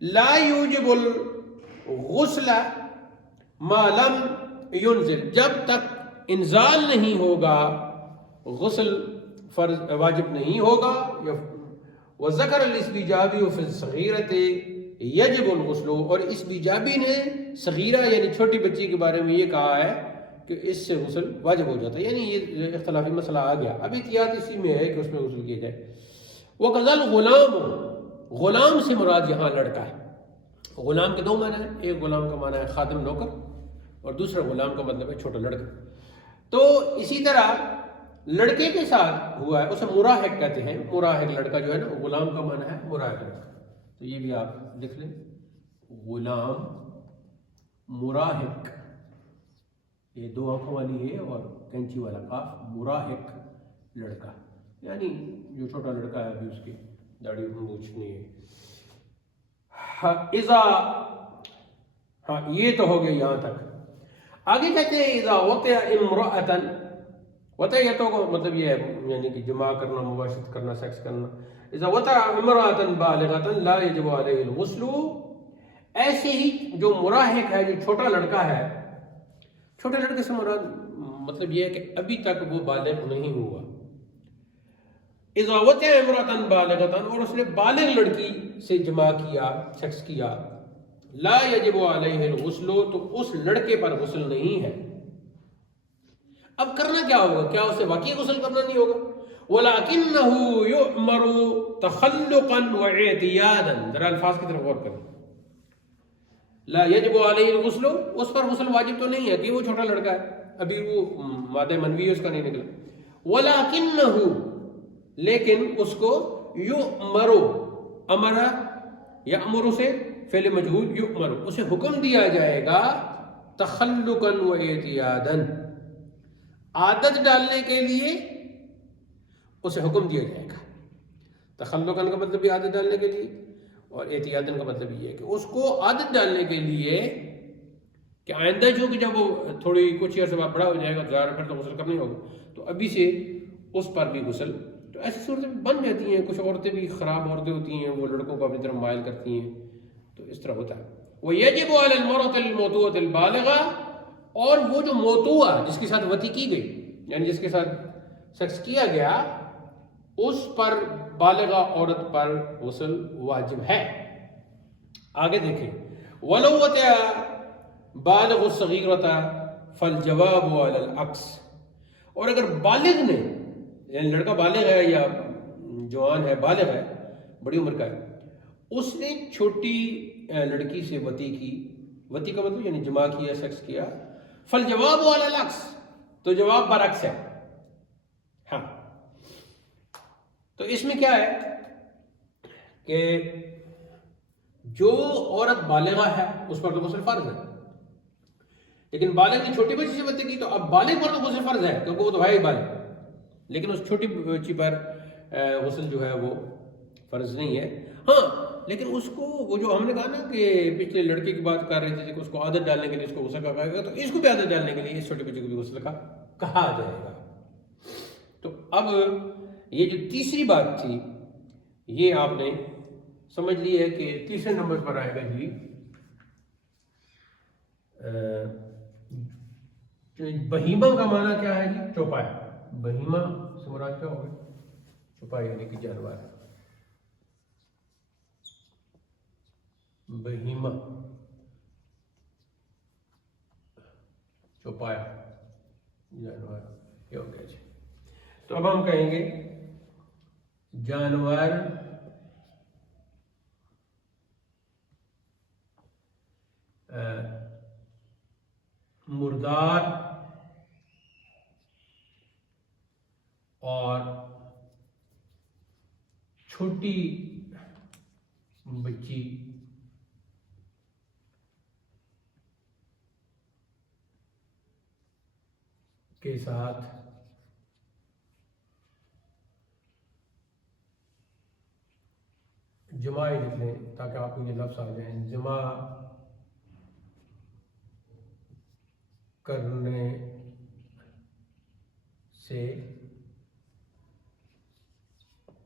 لا یوجب الغسل ما لم ينزل، جب تک انزال نہیں ہوگا غسل فرض واجب نہیں ہوگا. وذکر الاستجابی فی الصغیرۃ یجب الغسل، اور اس بیجابی نے صغیرہ یعنی چھوٹی بچی کے بارے میں یہ کہا ہے کہ اس سے غسل واجب ہو جاتا ہے، یعنی یہ اختلافی مسئلہ آ گیا. اب احتیاط اسی میں ہے کہ اس میں غسل کیا جائے. وہ غزل غلام، غلام سے مراد یہاں لڑکا ہے. غلام کے دو معنی ہیں، ایک غلام کا معنی ہے خادم نوکر، اور دوسرا غلام کا مطلب ہے چھوٹا لڑکا. تو اسی طرح لڑکے کے ساتھ ہوا ہے، اسے مراہق کہتے ہیں. مراہق لڑکا جو ہے نا، غلام کا معنی ہے مراہق لڑکا. تو یہ بھی آپ لکھ لیں، غلام مراہق، یہ دو آنکھوں والی ہے اور کینچی والا قاف، مراہق لڑکا یعنی جو چھوٹا لڑکا ہے، ابھی اس کی داڑھی مونچھ نہیں ہے. ہاں یہ تو ہو گیا یہاں تک. آگے کہتے ہیں اذا وطئ امرأة، وطئیتوں کو مطلب یہ ہے یعنی کہ جماع کرنا، مباشرت کرنا، سیکس کرنا. اذا وطئ امرأة بالغة لا يجب عليه الغسل، ایسے ہی جو مراہق ہے، جو چھوٹا لڑکا ہے، چھوٹے لڑکے سے مراد مطلب یہ ہے کہ ابھی تک وہ بالغ نہیں ہوا. اذا وطئ امرأة بالغة، اور اس نے بالغ لڑکی سے جماع کیا، سیکس کیا، لا یجب علیہ الغسل، تو اس لڑکے پر غسل نہیں ہے. اب کرنا کیا ہوگا؟ کیا اسے واقعی غسل کرنا نہیں ہوگا؟ وَلَكِنَّهُ يُؤْمَرُ تَخَلُّقًا وَاعْتِيَادًا. ذرا الفاظ کی طرف غور کریں. لا یجب علیہ الغسل، اس پر غسل واجب تو نہیں ہے کہ وہ چھوٹا لڑکا ہے، ابھی وہ مادہ منوی اس کا نہیں نکلا. وَلَكِنَّهُ، لیکن اس کو یؤمر، امر یأمر سے فعل مجہول، یؤمر اسے حکم دیا جائے گا، تخلقا و اعتیادا، عادت ڈالنے کے لیے اسے حکم دیا جائے گا. تخلقا کا مطلب بھی عادت ڈالنے کے لیے، اور اعتیادا کا مطلب یہ ہے کہ اس کو عادت ڈالنے کے لیے کہ آئندہ جو کہ جب وہ تھوڑی کچھ عرصے بعد بڑا ہو جائے گا ظاہر پھر تو غسل کرنا ہی ہوگا، تو ابھی سے اس پر بھی غسل. تو ایسی صورتیں بن جاتی ہیں. کچھ عورتیں بھی خراب عورتیں ہوتی ہیں، وہ لڑکوں کو اپنی طرف مائل کرتی ہیں، تو اس طرح ہوتا ہے. وَيَجِبُ عَلَى الْمَرْأَةِ الْمَوْطُوءَةِ الْبَالِغَةِ، اور وہ جو موطوع جس کے ساتھ وطی کی گئی، یعنی جس کے ساتھ سیکس کیا گیا، اس پر بالغہ عورت پر غسل واجب ہے. آگے دیکھیں، وَلَوْ وَطِئَ بَالِغُ الصَّغِيرَةَ فَالْجَوَابُ عَلَى الْعَكْسِ، اور اگر بالغ نے، یعنی لڑکا بالغ ہے یا جوان ہے، بالغ ہے، بڑی عمر کا ہے، اس نے چھوٹی لڑکی سے وطی کی، وطی کا مطلب یعنی جماع کیا، سیکس کیا، فالجواب علی العکس، تو جواب برعکس ہے. ہاں تو اس میں کیا ہے کہ جو عورت بالغہ ہے اس پر تو غسل فرض ہے، لیکن بالغ نے چھوٹی بچی سے وطی کی تو اب بالغ پر تو غسل فرض ہے کیونکہ وہ تو ہے ہی بالغ، لیکن اس چھوٹی بچی پر غسل جو ہے وہ فرض نہیں ہے. ہاں لیکن اس کو وہ جو ہم نے کہا نا کہ پچھلے لڑکے کی بات کر رہے تھے کہ اس کو عادت ڈالنے کے لیے اس کو غسل کا کہا گا، تو اس کو بھی عادت ڈالنے کے لیے اس چھوٹے بچے کو بھی غسل کا کہا جائے گا. تو اب یہ جو تیسری بات تھی یہ آپ نے سمجھ لی ہے کہ تیسرے نمبر پر آئے گا جی بہیمہ کا معنی کیا ہے جی؟ چوپائے. بہیمہ سے مراد کیا ہوگا؟ چوپائے یعنی کہ جانور. بہیمہ چوپایا جانور یہ ہو گیا جی. تو اب ہم کہیں گے جانور مردار اور چھوٹی بچی کے ساتھ جمع لکھ لیں تاکہ آپ کو یہ لفظ آ جائیں. جمع کرنے سے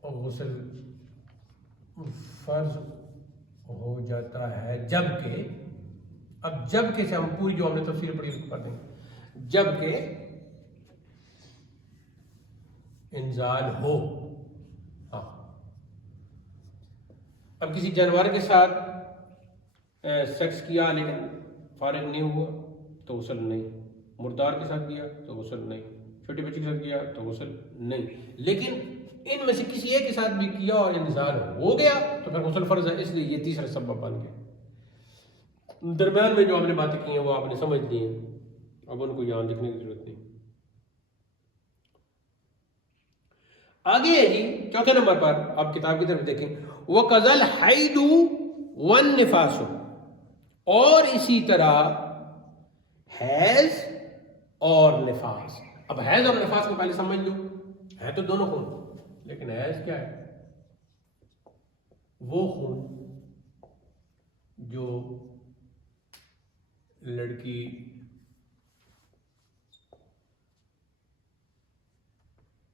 غسل فرض ہو جاتا ہے جبکہ، اب جبکہ سے ہم پوری جو ہم نے تفسیر پڑھی اس کو پڑھ دیں گے، جبکہ انزال ہو. ہاں اب کسی جانور کے ساتھ سیکس کیا لیکن فارغ نہیں ہوا تو غسل نہیں. مردار کے ساتھ کیا تو غسل نہیں، چھوٹی بچی کے ساتھ کیا تو غسل نہیں، لیکن ان میں سے کسی ایک کے ساتھ بھی کیا اور انزال ہو گیا تو پھر غسل فرض ہے، اس لیے یہ تیسرا سبب بن گیا۔ درمیان میں جو آپ نے باتیں کی ہیں وہ آپ نے سمجھ لی ہیں، اب ان کو یہاں لکھنے کی ضرورت نہیں۔ آگے ہے جی چوتھے نمبر پر، آپ کتاب کی طرف دیکھیں، وَقَذَا الْحَيْضُ وَالنِّفَاسُ، اور اسی طرح حیض اور نفاس۔ اب حیض اور نفاس کو پہلے سمجھ لو، ہے تو دونوں خون، لیکن حیض کیا ہے؟ وہ خون جو لڑکی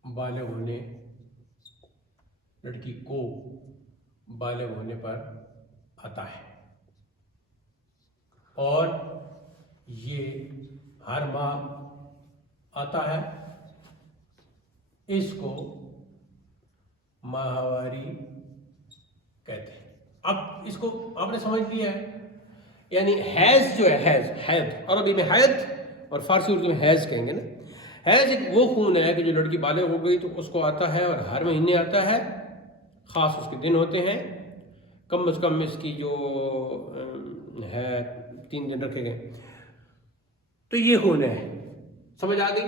بالغ ہونے، لڑکی کو بالغ ہونے پر آتا ہے، اور یہ ہر ماہ آتا ہے، اس کو ماہواری کہتے ہیں۔ اب اس کو آپ نے سمجھ لیا ہے، یعنی حیض جو ہے، حیض عربی میں حیض اور فارسی اردو میں حیض کہیں گے نا۔ حیض ایک وہ خون ہے کہ جو لڑکی بالغ ہو گئی تو اس کو آتا ہے، اور ہر مہینے آتا ہے، خاص اس کے دن ہوتے ہیں، کم از کم اس کی جو ہے 3 دن رکھے گئے، تو یہ خون ہے۔ سمجھ آ گئی؟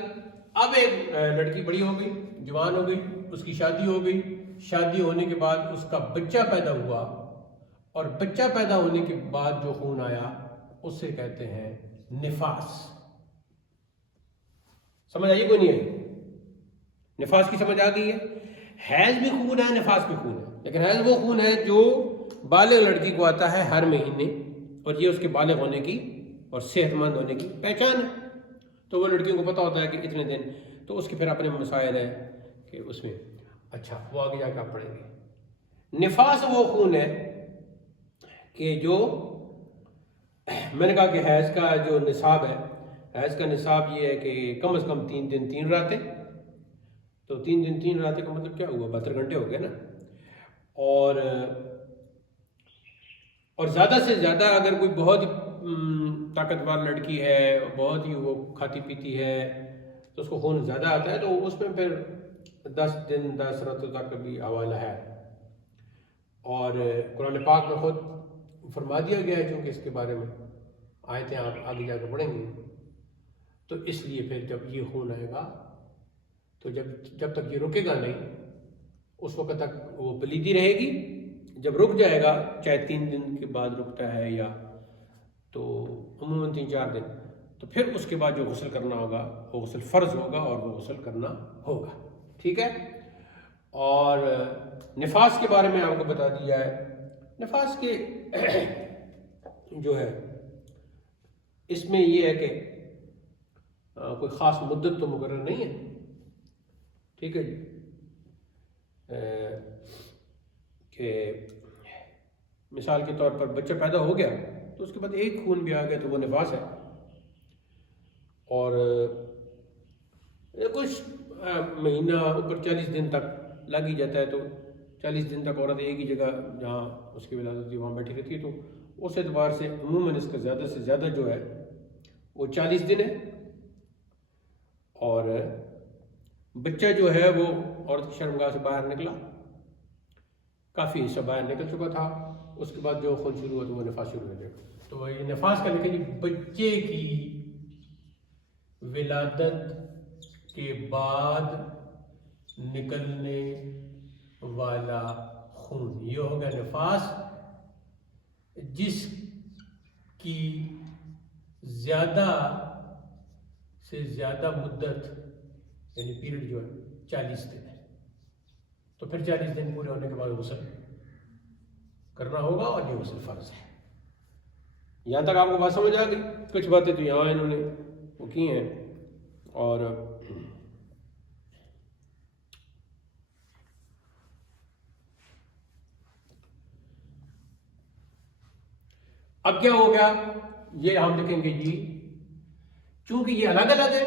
اب ایک لڑکی بڑی ہو گئی، جوان ہو گئی، اس کی شادی ہو گئی، شادی ہونے کے بعد اس کا بچہ پیدا ہوا، اور بچہ پیدا ہونے کے بعد جو خون آیا اسے کہتے ہیں نفاس۔ سمجھ آئیے کوئی نہیں آئی؟ نفاس کی سمجھ آ گئی ہے؟ حیض بھی خون ہے، نفاس بھی خون ہے، لیکن حیض وہ خون ہے جو بالغ لڑکی کو آتا ہے ہر مہینے، اور یہ اس کے بالغ ہونے کی اور صحت مند ہونے کی پہچان ہے۔ تو وہ لڑکیوں کو پتہ ہوتا ہے کہ اتنے دن، تو اس کے پھر اپنے مسائل ہیں کہ اس میں، اچھا وہ آگے جا کے آپ پڑھیں گے۔ نفاس وہ خون ہے کہ جو میں نے کہا کہ حیض کا جو نصاب ہے، حیض کا نصاب یہ ہے کہ کم از کم 3 دن 3 راتیں، تو 3 دن 3 راتیں کا مطلب کیا ہوا؟ 72 گھنٹے ہو گئے نا۔ اور زیادہ سے زیادہ اگر کوئی بہت طاقتور لڑکی ہے، بہت ہی وہ کھاتی پیتی ہے، تو اس کو خون زیادہ آتا ہے، تو اس میں پھر 10 دن 10 راتوں تک بھی حوالہ ہے۔ اور قرآن پاک میں خود فرما دیا گیا ہے، چونکہ اس کے بارے میں آیتیں آپ آگے جا کے پڑھیں گے، تو اس لیے پھر جب یہ خون آئے گا تو جب تک یہ رکے گا نہیں، اس وقت تک وہ پلیدی رہے گی۔ جب رک جائے گا، چاہے 3 دن کے بعد رکتا ہے یا تو عموماً 3-4 دن، تو پھر اس کے بعد جو غسل کرنا ہوگا وہ غسل فرض ہوگا، اور وہ غسل کرنا ہوگا، ٹھیک ہے۔ اور نفاس کے بارے میں آپ کو بتا دیا ہے۔ نفاس کے جو ہے اس میں یہ ہے کہ کوئی خاص مدت تو مقرر نہیں ہے، ٹھیک ہے جی، کہ مثال کے طور پر بچہ پیدا ہو گیا تو اس کے بعد ایک خون بھی آ گیا تو وہ نفاس ہے، اور کچھ مہینہ اوپر 40 دن تک لگ ہی جاتا ہے، تو 40 دن تک عورت ایک ہی جگہ جہاں اس کی ولادت ہوتی ہے وہاں بیٹھی رہتی ہے، تو اس اعتبار سے عموماً اس کا زیادہ سے زیادہ جو ہے وہ 40 دن ہے۔ اور بچہ جو ہے وہ عورت کی شرمگاہ سے باہر نکلا، کافی حصہ باہر نکل چکا تھا، اس کے بعد جو خون شروع ہوا تو وہ نفاس شروع ہو جائے گا۔ تو یہ نفاس کا لکھیں جی، بچے کی ولادت کے بعد نکلنے والا خون، یہ ہوگا نفاس، جس کی زیادہ سے زیادہ مدت یعنی پیریڈ جو ہے 40 دن ہے، تو پھر 40 دن پورے ہونے کے بعد غسل کرنا ہوگا، اور یہ غسل فرض ہے۔ یہاں تک آپ کو بات سمجھ آ گئی؟ کچھ باتیں تو یہاں انہوں نے وہ کی ہیں، اور اب کیا ہو گیا، یہ ہم لکھیں گے جی، چونکہ یہ الگ الگ ہے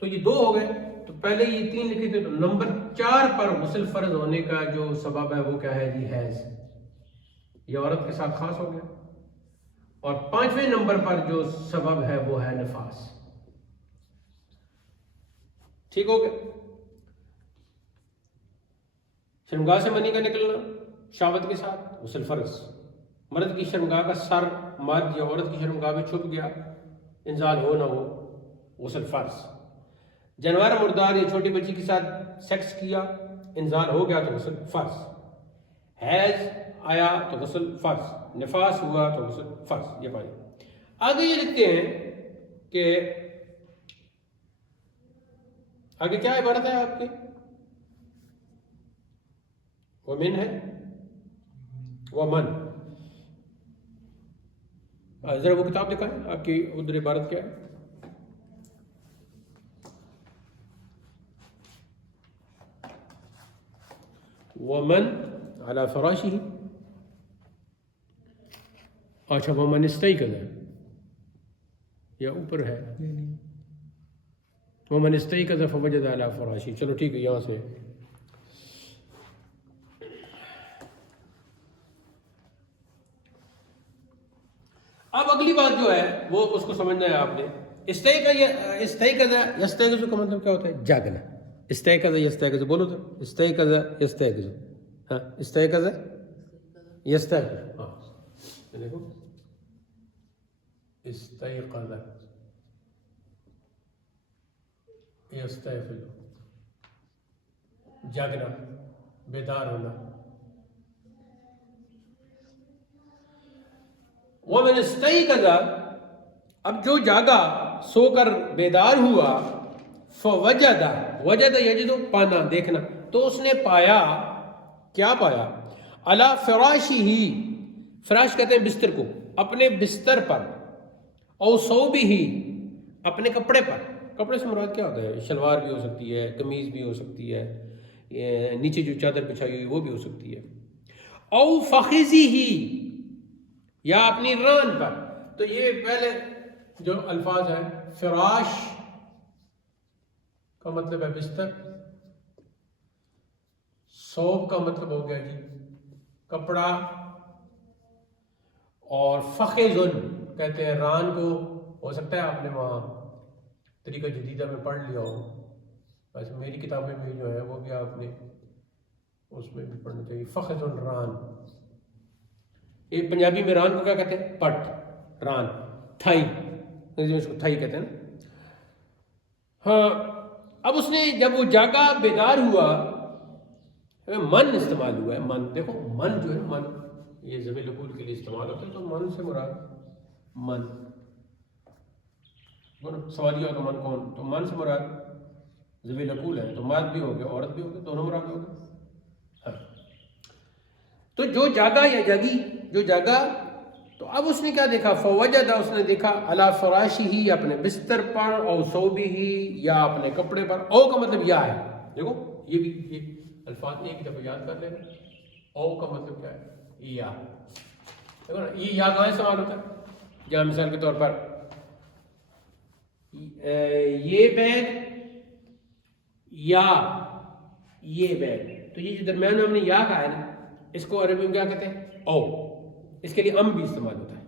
تو یہ 2 ہو گئے، تو پہلے یہ 3 لکھے تھے، تو نمبر 4 پر غسل فرض ہونے کا جو سبب ہے وہ کیا ہے جی؟ حیض، یہ عورت کے ساتھ خاص ہو گیا۔ اور 5ویں نمبر پر جو سبب ہے وہ ہے نفاس۔ ٹھیک ہو گیا. شرمگاہ سے منی کا نکلنا شہوت کے ساتھ غسل فرض. مرد کی شرمگاہ کا سر مرد یا عورت کی شرمگاہ میں چھپ گیا، انزال ہو نہ ہو، غسل فرض. جانور مردار یا چھوٹی بچی کے ساتھ سیکس کیا، انزال ہو گیا تو غسل فرض. حیض آیا تو غسل فرض. نفاس ہوا تو غسل فرض. یہ پانی آگے یہ لکھتے ہیں کہ آگے کیا عبارت ہے آپ کی؟ ومن ہے، ومن. ذرا وہ کتاب دکھائیں آپ کی ادھر عبارت کیا ہے. ومن علی فراشہ. اچھا ومن استیقظ ہے یا اوپر ہے؟ ومن استیقظ فوجد علی فراشہ. چلو ٹھیک ہے، یہاں سے اب اگلی بات جو ہے وہ اس کو سمجھنا ہے آپ نے. استیقظ یستیقظ کا مطلب کیا ہوتا ہے؟ جاگنا. استیقظ یستیقظ بولو تو. استیقظ یستیقظ. ہاں استیقظ یستیقظ. ہاں دیکھو استیقظ یستیقظ، جاگنا، بیدار ہونا. ومن استیقظ، اب جو جاگا سو کر بیدار ہوا، فوجد، وجد یجد پانا دیکھنا، تو اس نے پایا. کیا پایا؟ علی فراشہ، فراش کہتے ہیں بستر کو، اپنے بستر پر. او ثوبہ، اپنے کپڑے پر. کپڑے سے مراد کیا ہوتا ہے؟ شلوار بھی ہو سکتی ہے، قمیض بھی ہو سکتی ہے، نیچے جو چادر بچھائی ہوئی وہ بھی ہو سکتی ہے. او فخذہ، یا اپنی ران پر. تو یہ پہلے جو الفاظ ہیں، فراش کا مطلب ہے بستر، ثوب کا مطلب ہو گیا جی کپڑا، اور فخذن کہتے ہیں ران کو. ہو سکتا ہے آپ نے وہاں طریقہ جدیدہ میں پڑھ لیا ہو، ویسے میری کتابیں میں جو ہے وہ بھی آپ نے اس میں بھی پڑھنا چاہیے. فخذن ران. یہ پنجابی میں ران کو کیا کہتے ہیں؟ پٹ. ران تھائی، اس کو تھائی کہتے ہیں نا. ہاں اب اس نے جب وہ جاگا بیدار ہوا، من استعمال ہوا ہے. من دیکھو، من جو ہے من یہ ذوی العقول کے لیے استعمال ہوتا ہے، تو من سے مراد من سوالیہ ہو تو من کون، تو من سے مراد ذوی العقول ہے، تو مرد بھی ہو گیا عورت بھی ہو گیا، دونوں مراد ہو گئے. ہاں تو جو جاگا یا جاگی، جو جاگا، تو اب اس نے کیا دیکھا؟ فوجد، اس نے دیکھا علی فراشہ، اپنے بستر پر، او ثوبہ، یا اپنے کپڑے پر. او کا مطلب یا ہے. دیکھو یہ بھی یہ الفاظ ایک دفعہ یاد کر لینا. او کا مطلب کیا ہے؟ یا. دیکھو نا یہ یا کہاں استعمال ہوتا ہے؟ جہاں مثال کے طور پر یہ بیگ یا یہ بیگ، تو یہ جو درمیان میں ہم نے یا کہا ہے نا، اس کو عربی میں کیا کہتے ہیں؟ او. اس کے لیے ام بھی استعمال ہوتا ہے.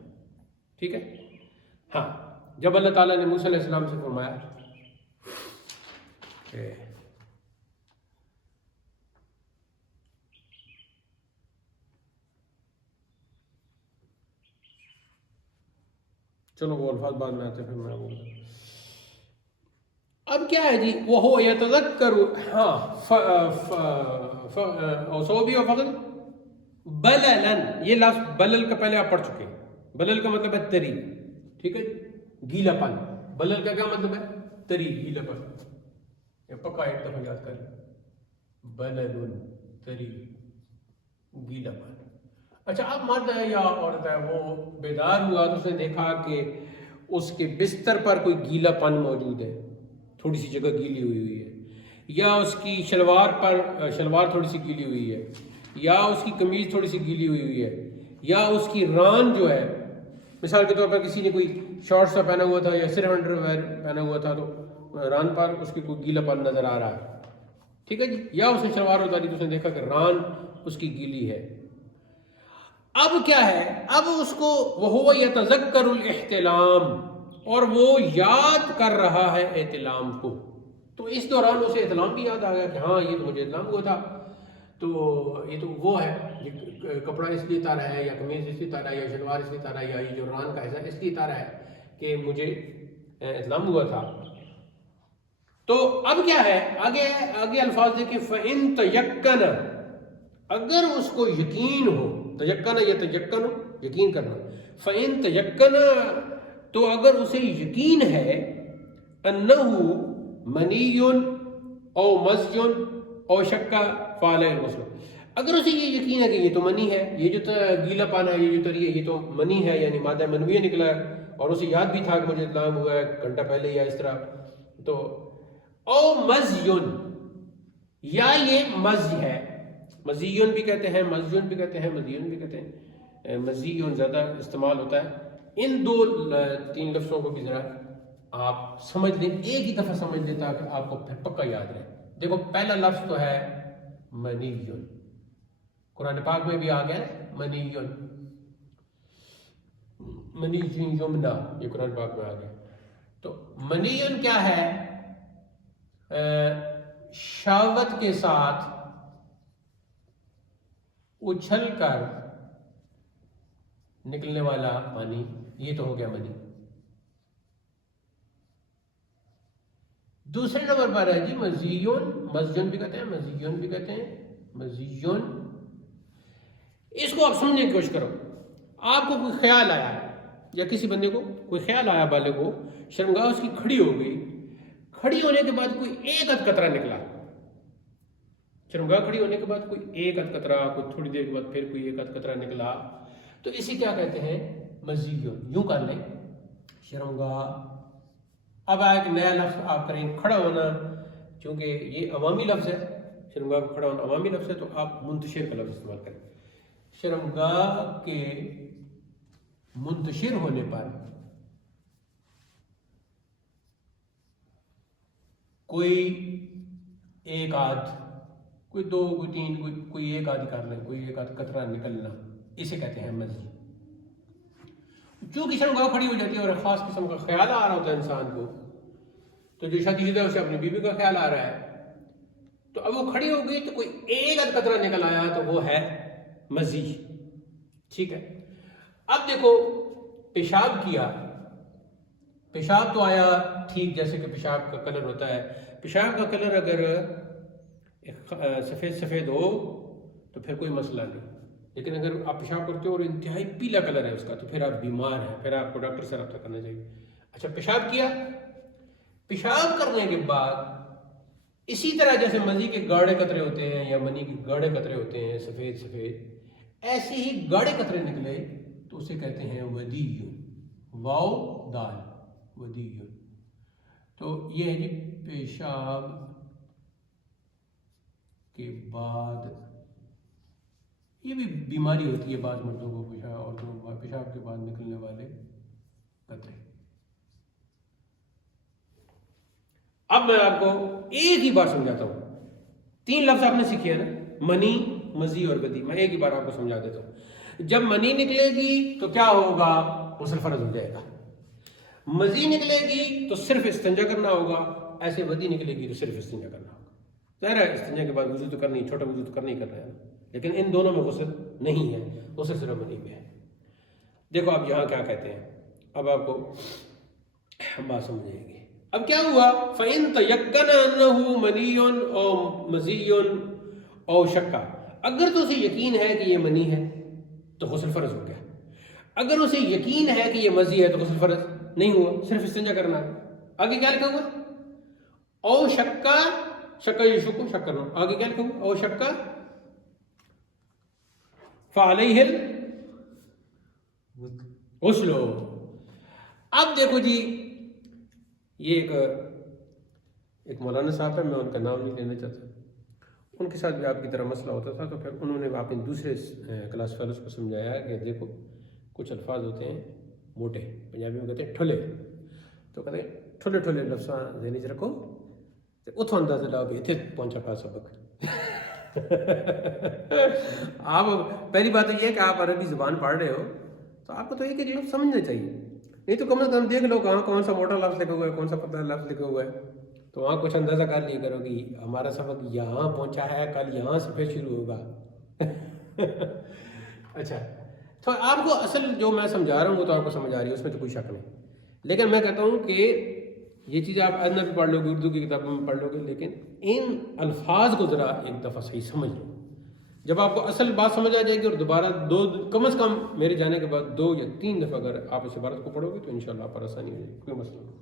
ٹھیک ہے. ہاں جب اللہ تعالیٰ نے موسیٰ علیہ السلام سے فرمایا چلو وہ الفاظ بعد میں آتے ہیں، پھر میں بولتا ہوں. اب کیا ہے جی؟ وہ یتذکر، ہاں ثوبہ و فخذ بللن. یہ لفظ بلل کا پہلے آپ پڑھ چکے ہیں. بلل کا مطلب ہے تری. ٹھیک ہے، گیلا پن. بلل کا کیا مطلب ہے؟ تری، گیلا پن. یہ پکا ایک دفعہ یاد کر لیں. بلل تری، گیلا پن. اچھا اب مرد ہے یا عورت ہے، وہ بیدار ہوا تو اس نے دیکھا کہ اس کے بستر پر کوئی گیلا پن موجود ہے، تھوڑی سی جگہ گیلی ہوئی ہے، یا اس کی شلوار پر شلوار تھوڑی سی گیلی ہوئی ہے، یا اس کی قمیض تھوڑی سی گیلی ہوئی ہے، یا اس کی ران جو ہے، مثال کے طور پر کسی نے کوئی شارٹ سا پہنا ہوا تھا یا صرف انڈر ویئر پہنا ہوا تھا، تو ران پر اس کی کوئی گیلا پن نظر آ رہا ہے. ٹھیک ہے جی. یا اس نے شلوار اتاری تو اس نے دیکھا کہ ران اس کی گیلی ہے. اب کیا ہے؟ اب اس کو وَهُوَ يَتَذَكَّرُ الْاحْتِلَامَ، اور وہ یاد کر رہا ہے احتلام کو. تو اس دوران اسے اطلام بھی یاد آ گیا کہ ہاں یہ تو مجھے اطلام ہوا تھا، تو یہ تو وہ ہے، یہ کپڑا اس لیے اتارا ہے، یا قمیض اس لیے اتارا ہے، یا شلوار اس لیے اتارا ہے، یا یہ جو ران کا حصہ اس لیے اتارا ہے کہ مجھے اطلام ہوا تھا۔ تو اب کیا ہے، آگے الفاظ دیکھیں، فَإِن تَيَقَّنَ، اگر اس کو یقین ہو، تیقن یا تیقن یقین کرنا، فَإِن تَيَقَّنَ تو اگر اسے یقین ہے، أَنَّهُ مَنِيٌّ أَوْ مَزْيٌ أَوْ شَكَّ فَعَلَيْهِ الْغُسْلُ، اگر اسے یہ یقین ہے کہ یہ تو منی ہے، یہ جو گیلا پانا ہے، یہ جو تری ہے، یہ تو منی ہے، یعنی مادہ منویہ نکلا ہے، اور اسے یاد بھی تھا کہ مجھے اطلاق ہوا ہے گھنٹہ پہلے یا اس طرح، تو او مزیون، یا یہ مزی ہے، مزیون بھی کہتے ہیں، مزیون بھی کہتے ہیں، مزیون بھی کہتے ہیں، مزیون زیادہ استعمال ہوتا ہے۔ ان دو تین لفظوں کو بھی ذرا آپ سمجھ لیں، ایک ہی دفعہ سمجھ لیں تاکہ آپ کو پھر پکا یاد رہے۔ دیکھو پہلا لفظ تو ہے منیون، قرآن پاک میں بھی آ گیا منیون، منیون یمنا، یہ قرآن پاک میں آ گیا۔ تو منیون کیا ہے؟ شہوت کے ساتھ اچھل کر نکلنے والا پانی، یہ تو ہو گیا منی۔ دوسرے نمبر پر ہے جی مزیون، مزیون بھی کہتے ہیں، مزیون بھی کہتے ہیں، مزیون۔ اس کو آپ سمجھنے کی کوشش کرو۔ آپ کو کوئی خیال آیا، یا کسی بندے کو کوئی خیال آیا، بالے کو شرمگاہ اس کی کھڑی ہو گئی، کھڑی ہونے کے بعد کوئی ایک ادھ قطرہ نکلا، شرمگاہ کھڑی ہونے کے بعد کوئی ایک ادھ قطرہ، کوئی تھوڑی دیر کے بعد پھر کوئی ایک ادھ قطرہ نکلا، تو اسی کیا کہتے ہیں؟ مزیون۔ یوں کر لیں شرمگاہ۔ اب ایک نیا لفظ آپ کریں کھڑا ہونا، چونکہ یہ عوامی لفظ ہے، شرمگاہ کو کھڑا ہونا عوامی لفظ ہے، تو آپ منتشر کا لفظ استعمال کریں۔ شرمگاہ کے منتشر ہونے پر کوئی ایک آدھ، کوئی دو، کوئی تین، کوئی ایک آدھ کر لیں، کوئی ایک آدھ قطرہ نکلنا، اسے کہتے ہیں مزی۔ چونکہ شرمگاہ کھڑی ہو جاتی ہے اور خاص قسم کا خیال آ رہا ہوتا ہے انسان کو، تو جو شادی شدہ ہے اسے اپنی بیوی کا خیال آ رہا ہے، تو اب وہ کھڑی ہو گئی تو کوئی ایک ادھ قطرہ نکل آیا تو وہ ہے مزی، ٹھیک ہے۔ اب دیکھو پیشاب کیا، پیشاب تو آیا ٹھیک، جیسے کہ پیشاب کا کلر ہوتا ہے، پیشاب کا کلر اگر سفید سفید ہو تو پھر کوئی مسئلہ نہیں، لیکن اگر آپ پیشاب کرتے ہو اور انتہائی پیلا کلر ہے اس کا، تو پھر آپ بیمار ہیں، پھر آپ کو ڈاکٹر سے رابطہ کرنا چاہیے۔ اچھا پیشاب کیا، پیشاب کرنے کے بعد اسی طرح جیسے مزی کے گاڑے قطرے ہوتے ہیں یا منی کے گاڑے قطرے ہوتے ہیں سفید سفید، ایسے ہی گاڑے قطرے نکلے تو اسے کہتے ہیں ودیون، واو دال، ودیون۔ تو یہ ہے جی پیشاب کے بعد، یہ بھی بیماری ہوتی ہے بعض مردوں کو، پیشاب عورتوں کو، پیشاب کے بعد نکلنے والے قطرے۔ اب میں آپ کو ایک ہی بار سمجھاتا ہوں، تین لفظ آپ نے سیکھے ہیں نا، منی، مزی اور بدی، میں ایک ہی بار آپ کو سمجھا دیتا ہوں۔ جب منی نکلے گی تو کیا ہوگا؟ غسل فرض ہو جائے گا۔ مزی نکلے گی تو صرف استنجا کرنا ہوگا، ایسے بدی نکلے گی تو صرف استنجا کرنا ہوگا۔ ظاہر ہے استنجا کے بعد وضو تو کرنی، چھوٹا وضو تو کرنا ہی کرنا ہے، لیکن ان دونوں میں غسل نہیں ہے، غسل صرف منی میں ہے۔ دیکھو اب یہاں کیا کہتے ہیں، اب آپ کو بات سمجھ آئے گی۔ اب کیا ہوا؟ فَإِن تَيَقَّنَ أَنَّهُ مَنِيٌّ أَوْ مَزِيٌّ أَوْ شَكَّ، اگر تو اسے یقین ہے کہ یہ منی ہے تو غسل فرض ہو گیا، اگر اسے یقین ہے کہ یہ مزی ہے تو غسل فرض نہیں ہوا، صرف استنجا کرنا ہے۔ آگے کیا لکھا ہوا؟ او شکا، شکا یہ شکو شک کرنا، آگے کیا لکھا ہوا؟ او شکا فعلیہ الغسل۔ اب دیکھو جی، یہ ایک مولانا صاحب ہے، میں ان کا نام نہیں لینا چاہتا، ان کے ساتھ بھی آپ کی طرح مسئلہ ہوتا تھا، تو پھر انہوں نے اپنے دوسرے کلاس فیلوز کو سمجھایا کہ دیکھو کچھ الفاظ ہوتے ہیں موٹے، پنجابی میں کہتے ہیں ٹھلے، تو کہتے ہیں ٹھلے ٹھلے لفظ ذہنی چ رکھو، اتوں اندازہ لاؤ بھی اتنے پہنچا پا سبق۔ آپ پہلی بات تو یہ ہے کہ آپ عربی زبان پڑھ رہے ہو تو آپ کو تو ایک ایک لفظ سمجھنا چاہیے، نہیں تو کم از کم دیکھ لو کہاں کون سا موٹا لفظ لکھا ہوا ہے، کون سا پتلا لفظ لکھا ہوا ہے، تو وہاں کچھ اندازہ کر لیا کرو کہ ہمارا سبق یہاں پہنچا ہے، کل یہاں سے پھر شروع ہوگا. اچھا، تو آپ کو اصل جو میں سمجھا رہا ہوں وہ تو آپ کو سمجھ آ رہی ہے، اس میں تو کوئی شک نہیں. لیکن میں کہتا ہوں کہ یہ چیزیں آپ ادنا بھی پڑھ لو گے، اردو کی کتابوں میں پڑھ لو گے، لیکن ان الفاظ کو ذرا ایک دفعہ صحیح سمجھ لو. جب آپ کو اصل بات سمجھ آ جائے گی اور دوبارہ کم از کم میرے جانے کے بعد 2 یا 3 دفعہ اگر آپ اس عبارت کو پڑھو گے تو انشاءاللہ آپ پر آسانی ہو جائے گی، کوئی مسئلہ نہیں.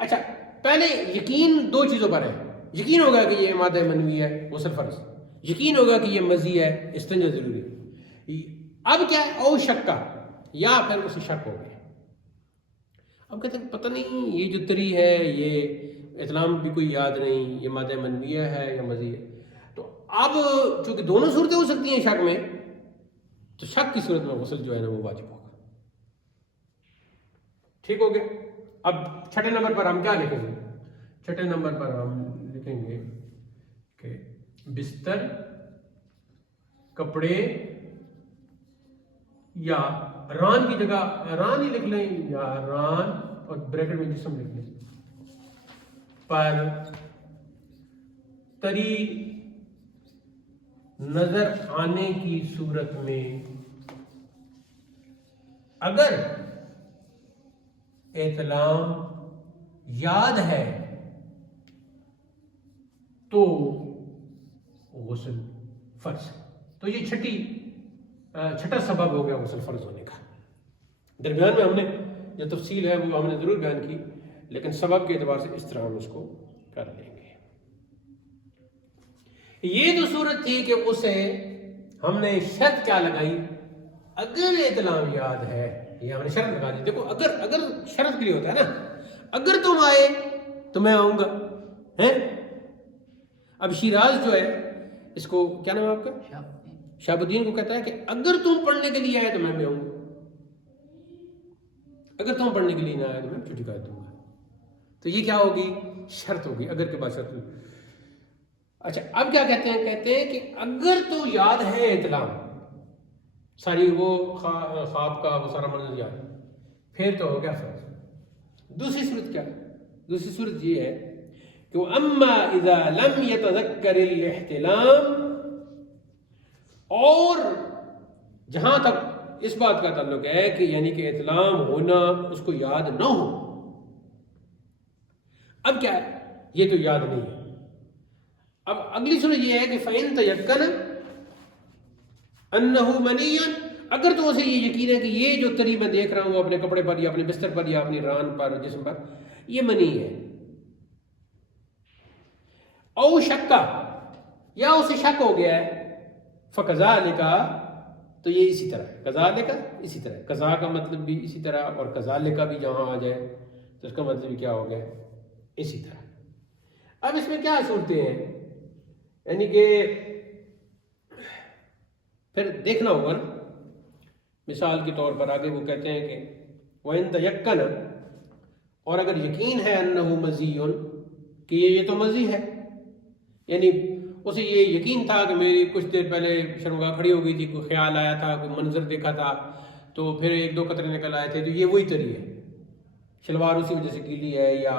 اچھا، پہلے یقین 2 چیزوں پر ہے. یقین ہوگا کہ یہ مادہ منوی ہے، غسل فرض. یقین ہوگا کہ یہ مزی ہے، استنجا ضروری. اب کیا ہے؟ او شک کا، یا پھر اسے شک ہو گیا. اب کہتے ہیں پتہ نہیں یہ جو تری ہے یہ اطلام بھی کوئی یاد نہیں، یہ مادہ منویہ ہے یا مزی ہے. تو اب چونکہ دونوں صورتیں ہو سکتی ہیں شک میں، تو شک کی صورت میں غسل جو ہے نا وہ واجب ہوگا. ٹھیک ہو گیا. اب چھٹے نمبر پر ہم کیا لکھیں گے؟ چھٹے نمبر پر ہم لکھیں گے کہ بستر، کپڑے، یا ران کی جگہ ران ہی لکھ لیں، یا ران اور بریکٹ میں جسم لکھ لیں، پر تری نظر آنے کی صورت میں اگر احتلام یاد ہے تو غسل فرض. تو یہ چھٹا سبب ہو گیا غسل فرض ہونے کا. درمیان میں ہم نے جو تفصیل ہے وہ ہم نے ضرور بیان کی، لیکن سبب کے اعتبار سے اس طرح ہم اس کو کر لیں گے. یہ جو صورت تھی کہ اسے ہم نے شرط کیا لگائی؟ اگر احتلام یاد ہے، یہ ہم نے شرط لگا دی. دیکھو اگر شرط کے لیے ہوتا ہے نا، اگر تم آئے تو میں آؤں گا. اب شیراز جو ہے، اس کو کیا نام ہے آپ کا؟ شہاب الدین کو کہتا ہے کہ اگر تم پڑھنے کے لیے آئے تو میں آؤں گا، اگر تم پڑھنے کے لیے نہ آئے تو میں چھٹی کر دوں گا. تو یہ کیا ہوگی؟ شرط ہوگی، اگر کے بعد شرط ہوگی. اچھا، اب کیا کہتے ہیں کہ اگر تو یاد ہے اطلاع، ساری وہ خواب کا وہ سارا منظر یاد، پھر تو ہو گیا فرض. دوسری صورت کیا؟ دوسری صورت یہ ہے کہ اما اذا لم يتذکر الاحتلام، اور جہاں تک اس بات کا تعلق ہے کہ یعنی کہ احتلام ہونا اس کو یاد نہ ہو. اب کیا ہے؟ یہ تو یاد نہیں ہے. اب اگلی صورت یہ ہے کہ فَإِن تَيَقَّنَ أَنَّهُ مَنِيًّا، اگر تو اسے یہ یقین ہے کہ یہ جو تری میں دیکھ رہا ہوں اپنے کپڑے پر یا اپنے بستر پر یا اپنی ران پر، جسم پر، یہ منی ہے. او شکا، یا اسے شک ہو گیا ہے، فَكَذَلِكَ، تو یہ اسی طرح ہے. كَذَلِكَ اسی طرح، قضا کا مطلب بھی اسی طرح، اور كَذَلِكَ بھی جہاں آ جائے تو اس کا مطلب بھی کیا ہو گیا؟ اسی طرح. اب اس میں کیا صورتیں ہیں؟ یعنی کہ پھر دیکھنا ہوگا نا. مثال کے طور پر آگے وہ کہتے ہیں کہ وَإِن تَيَقَّنَ، اور اگر یقین ہے أَنَّهُ مَزِيٌّ، کہ یہ تو مزی ہے، یعنی اسے یہ یقین تھا کہ میری کچھ دیر پہلے شرمگاہ کھڑی ہو گئی تھی، کوئی خیال آیا تھا، کوئی منظر دیکھا تھا، تو پھر 1-2 قطرے نکل آئے تھے، تو یہ وہی تری ہے، شلوار اسی وجہ سے گیلی ہے یا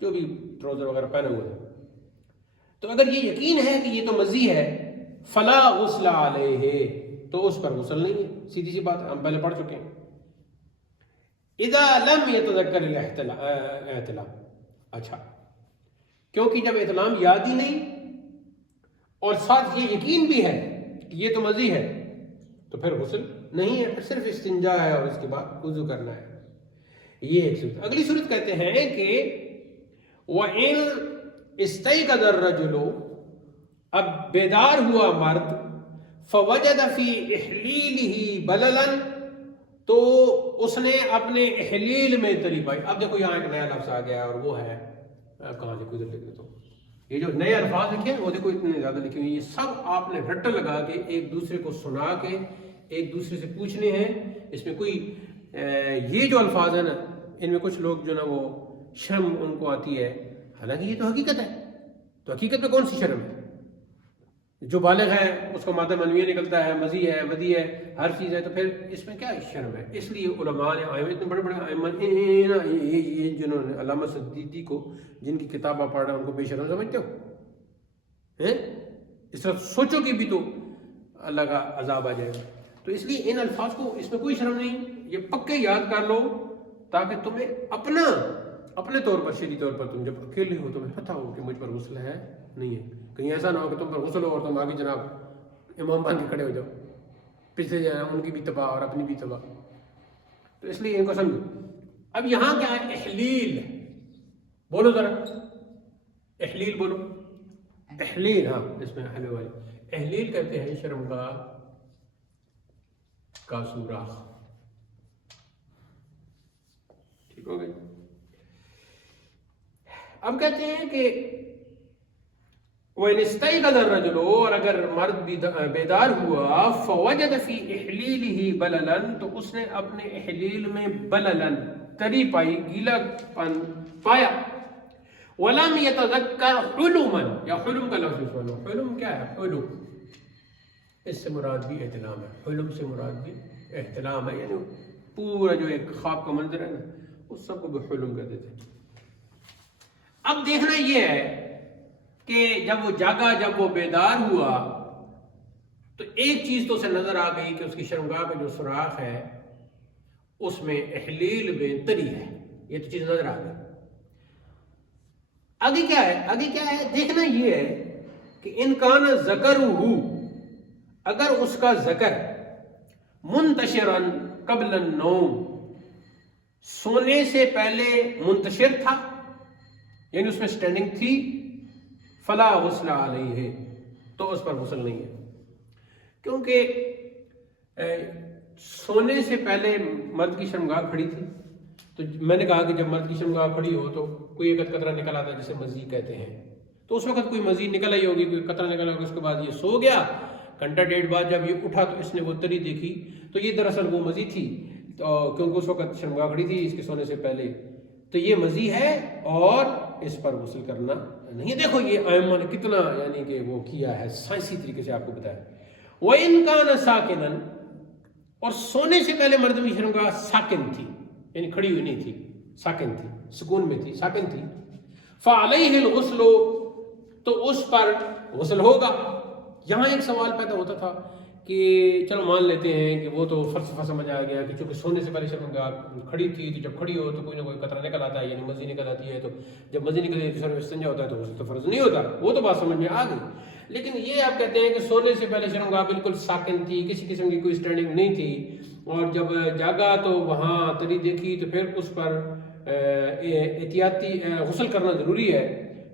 جو بھی ٹراؤزر وغیرہ پہنے ہوئے ہیں. تو اگر یہ یقین ہے کہ یہ تو مزی ہے، فلا غسل علیہ، تو اس پر غسل نہیں ہے. سیدھی سی بات ہے، ہم پہلے پڑھ چکے ہیں. اذا لم يتذکر الاحتلام، اچھا، کیونکہ جب احتلام یاد ہی نہیں اور ساتھ یہ یقین بھی ہے کہ یہ تو مزی ہے، تو پھر غسل نہیں ہے، پھر صرف استنجا ہے اور اس کے بعد وضو کرنا ہے. یہ ایک صورت. اگلی صورت کہتے ہیں کہ وَإِن استيقظ الرجل، اب بیدار ہوا مرد، فوجد فی احلیلہ بللا، تو اس نے اپنے احلیل میں تری پائی. اب دیکھو یہاں ایک نیا لفظ آ گیا اور وہ ہے، کہاں سے گزر لکھ تو یہ جو نئے الفاظ لکھے ہیں وہ دیکھو اتنے زیادہ لکھے ہوئے، یہ سب آپ نے رٹا لگا کے ایک دوسرے کو سنا کے ایک دوسرے سے پوچھنے ہیں. اس میں کوئی یہ جو الفاظ ہیں نا، ان میں کچھ لوگ جو نا وہ شرم ان کو آتی ہے، حالانکہ یہ تو حقیقت ہے. تو حقیقت میں کون سی شرم ہے؟ جو بالغ ہے اس کا مادہ منویہ نکلتا ہے، مزی ہے، ودی ہے، ہر چیز ہے، تو پھر اس میں کیا شرم ہے؟ اس لیے علماء نے ائمہ اتنے بڑے بڑے ائمہ یہ جنہوں نے علامہ سدیدی کو جن کی کتاب آپ پڑھ رہے ہیں ان کو بے شرم سمجھتے ہو؟ اس طرح سوچو کہ بھی تو اللہ کا عذاب آ جائے گا. تو اس لیے ان الفاظ کو اس میں کوئی شرم نہیں، یہ پکے یاد کر لو تاکہ تمہیں اپنے طور پر شریعی طور پر تم جب اکیلے ہو تمہیں پتہ ہو کہ مجھ پر غسل ہے نہیں ہے. کہیں ایسا نہ ہو کہ تم پر غسل ہو اور تم آگے جناب امام بن کے کھڑے ہو جاؤ، پچھلے جانا ان کی بھی تباہ اور اپنی بھی تباہ. تو اس لیے ان کو سمجھو. اب یہاں کیا ہے؟ احلیل. بولو ذرا احلیل بولو. احلیل، ہاں اس میں حلے والی احلیل کہتے ہیں شرمگاہ کا سوراخ. ٹھیک ہو گئی؟ اب کہتے ہیں کہ وَإِنِ اسْتَيْقَظَ الرَّجُلُ، اور اگر مرد بیدار ہوا، فَوَجَدَ فِي إِحْلِيلِهِ بَلَلًا، تو اس نے اپنے احلیل میں بللن تری پائی، گیلا پن پایا. وَلَمْ يَتَذَكَّرْ حُلُمًا، یا حلم کا لفظ سنو. حلم کیا ہے؟ حلم اس سے مراد بھی احتلام ہے. حلم سے مراد بھی احتلام ہے، یعنی پورا جو ایک خواب کا منظر ہے نا اس سب کو بھی حلم کہتے تھے. اب دیکھنا یہ ہے کہ جب وہ جاگا، جب وہ بیدار ہوا، تو ایک چیز تو اسے نظر آ گئی کہ اس کی شرمگاہ کا جو سوراخ ہے اس میں احلیل میں تری ہے. یہ تو چیز نظر آ گئی. آگے کیا ہے؟ آگے کیا ہے دیکھنا یہ ہے کہ ان کان ذکرہ، اگر اس کا ذکر منتشرن قبل النوم، سونے سے پہلے منتشر تھا، یعنی اس میں سٹینڈنگ تھی، فلا غسل علیہ، تو اس پر غسل نہیں ہے. کیونکہ سونے سے پہلے مرد کی شرمگاہ کھڑی تھی. تو میں نے کہا کہ جب مرد کی شرمگاہ کھڑی ہو تو کوئی ایک قطرہ نکل آتا ہے جسے مزی کہتے ہیں. تو اس وقت کوئی مزی نکل آئی ہوگی، کوئی قطرہ نکل ہوگا، اس کے بعد یہ سو گیا. گھنٹہ ڈیڑھ بعد جب یہ اٹھا تو اس نے وہ تری دیکھی، تو یہ دراصل وہ مزی تھی، کیونکہ اس وقت شرمگاہ کھڑی تھی اس کے سونے سے پہلے. تو یہ مزی ہے اور اس پر غسل کرنا نہیں. دیکھو یہ ائمہ نے کتنا یعنی کہ وہ کیا ہے، سائنسی طریقے سے آپ کو بتایا. وَإِنْ كَانَ سَاكِنًا، اور سونے سے پہلے مرد کی شرمگاہ ساکن تھی، یعنی کھڑی ہوئی نہیں تھی، ساکن تھی، سکون میں تھی، ساکن تھی. فَعَلَيْهِ الْغُسْلُ، تو اس پر غسل ہوگا. یہاں ایک سوال پیدا ہوتا تھا کہ چلو مان لیتے ہیں کہ وہ تو فلسفہ سمجھ آ گیا کہ چونکہ سونے سے پہلے شرمگاہ کھڑی تھی، تو جب کھڑی ہو تو کوئی نہ کوئی قطرہ نکل آتا ہے، یعنی مزی نکل آتی ہے. تو جب مزی نکل آتی ہے تو استنجا ہوتا ہے، تو غسل تو فرض نہیں ہوتا. وہ تو بات سمجھ میں آ گئی. لیکن یہ آپ کہتے ہیں کہ سونے سے پہلے شرمگاہ بالکل ساکن تھی، کسی قسم کی کوئی سٹینڈنگ نہیں تھی، اور جب جاگا تو وہاں تری دیکھی، تو پھر اس پر احتیاطی غسل کرنا ضروری ہے.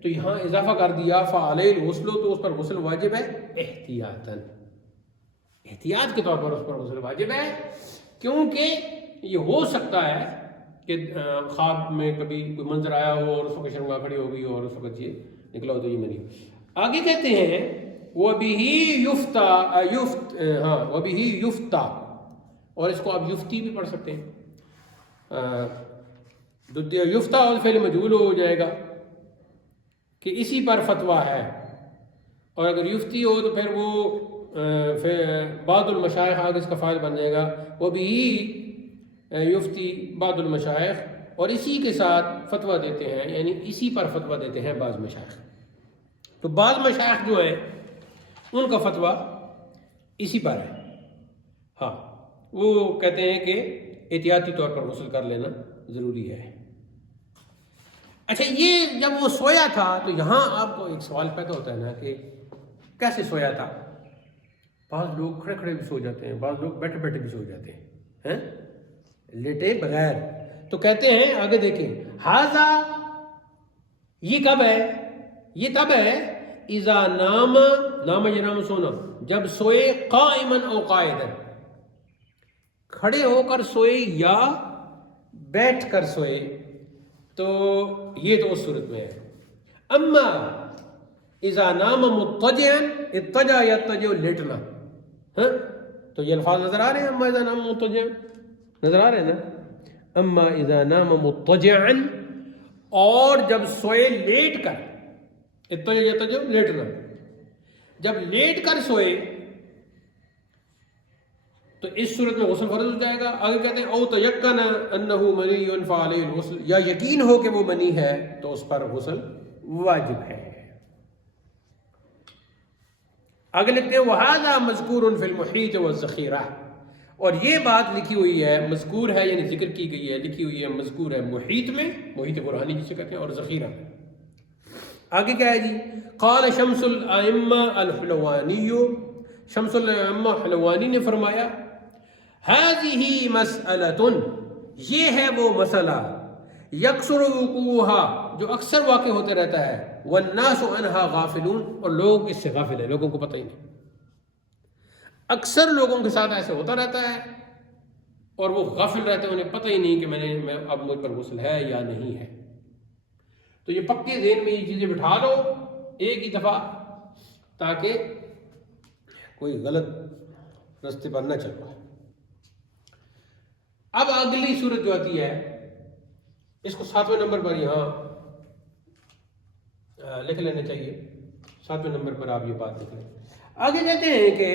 تو یہاں اضافہ کر دیا فعلیہ الغسل، تو اس پر غسل واجب ہے احتیاطاً، احتیاط کے طور پر اس پر غسل واجب ہے. کیونکہ یہ ہو سکتا ہے کہ خواب میں کبھی کوئی منظر آیا ہو اور اس وقت شرمگاہ کھڑی ہو گئی اور اس وقت یہ نکلا ہو تو یہ منی. آگے کہتے ہیں وَبِهِ يُفْتَى، وَبِهِ يُفْتَى، اور اس کو آپ یفتی بھی پڑھ سکتے ہیں. یفتہ اور فعل مجہول ہو جائے گا کہ اسی پر فتویٰ ہے. اور اگر یفتی ہو تو پھر وہ بعض المشائخ آگے اس کا فاعل بن جائے گا. وہ بھی یفتی بعض المشائخ، اور اسی کے ساتھ فتویٰ دیتے ہیں، یعنی اسی پر فتویٰ دیتے ہیں بعض مشائخ. تو بعض مشائخ جو ہیں ان کا فتویٰ اسی پر ہے. ہاں وہ کہتے ہیں کہ احتیاطی طور پر غسل کر لینا ضروری ہے. اچھا، یہ جب وہ سویا تھا تو یہاں آپ کو ایک سوال پیدا ہوتا ہے نا کہ کیسے سویا تھا. بعض لوگ کھڑے کھڑے بھی سو جاتے ہیں، بعض لوگ بیٹھے بیٹھے بھی سو جاتے ہیں، لیٹے بغیر. تو کہتے ہیں آگے دیکھیں، ہاذا، یہ کب ہے؟ یہ تب ہے اذا نام ینام سونا، جب سوئے قائمن او قائدن، کھڑے ہو کر سوئے یا بیٹھ کر سوئے، تو یہ تو اس صورت میں ہے. اما اذا نام مضطجعا، اضطجع یضطجع لیٹنا، تو یہ الفاظ نظر آ رہے ہیں. اما اذا نام مضطجعا نظر آ رہے ہیں نا. اما اذا نام مضطجعا، اور جب سوئے لیٹ کر، اضطجع یضطجع لیٹنا. جب لیٹ کر سوئے تو اس صورت میں غسل فرض ہو جائے گا. آگے کہتے ہیں او تیقن انہ منی فعلیہ الغسل، یا یقین ہو کہ وہ منی ہے تو اس پر غسل واجب ہے. آگے لکھتے ہیں وہذا مذکور فی المحیط والذخیرہ، اور یہ بات لکھی ہوئی ہے، مذکور ہے یعنی ذکر کی گئی ہے، لکھی ہوئی ہے، مذکور ہے محیط میں، محیط قرآنی جسے کہتے ہیں، اور ذخیرہ میں. آگے کیا ہے جی؟ قال شمس الائمہ الحلوانی، شمس الائمہ حلوانی نے فرمایا هذه مسئلۃ، یہ ہے وہ مسئلہ، یکثر وقوعها، جو اکثر واقع ہوتے رہتا ہے، والناس عنها غافلون، اور لوگ اس سے غافل ہیں، لوگوں کو پتہ ہی نہیں. اکثر لوگوں کے ساتھ ایسے ہوتا رہتا ہے اور وہ غافل رہتے ہیں، انہیں پتہ ہی نہیں کہ میں اب مجھ پر غسل ہے یا نہیں ہے. تو یہ پکے ذہن میں یہ چیزیں بٹھا لو ایک ہی دفعہ، تاکہ کوئی غلط راستے پر نہ چل پائے. اب اگلی صورت جو آتی ہے، اس کو 7ویں نمبر پر یہاں لکھ لینا چاہیے. 7ویں نمبر پر آپ یہ بات لکھ لیں. آگے کہتے ہیں کہ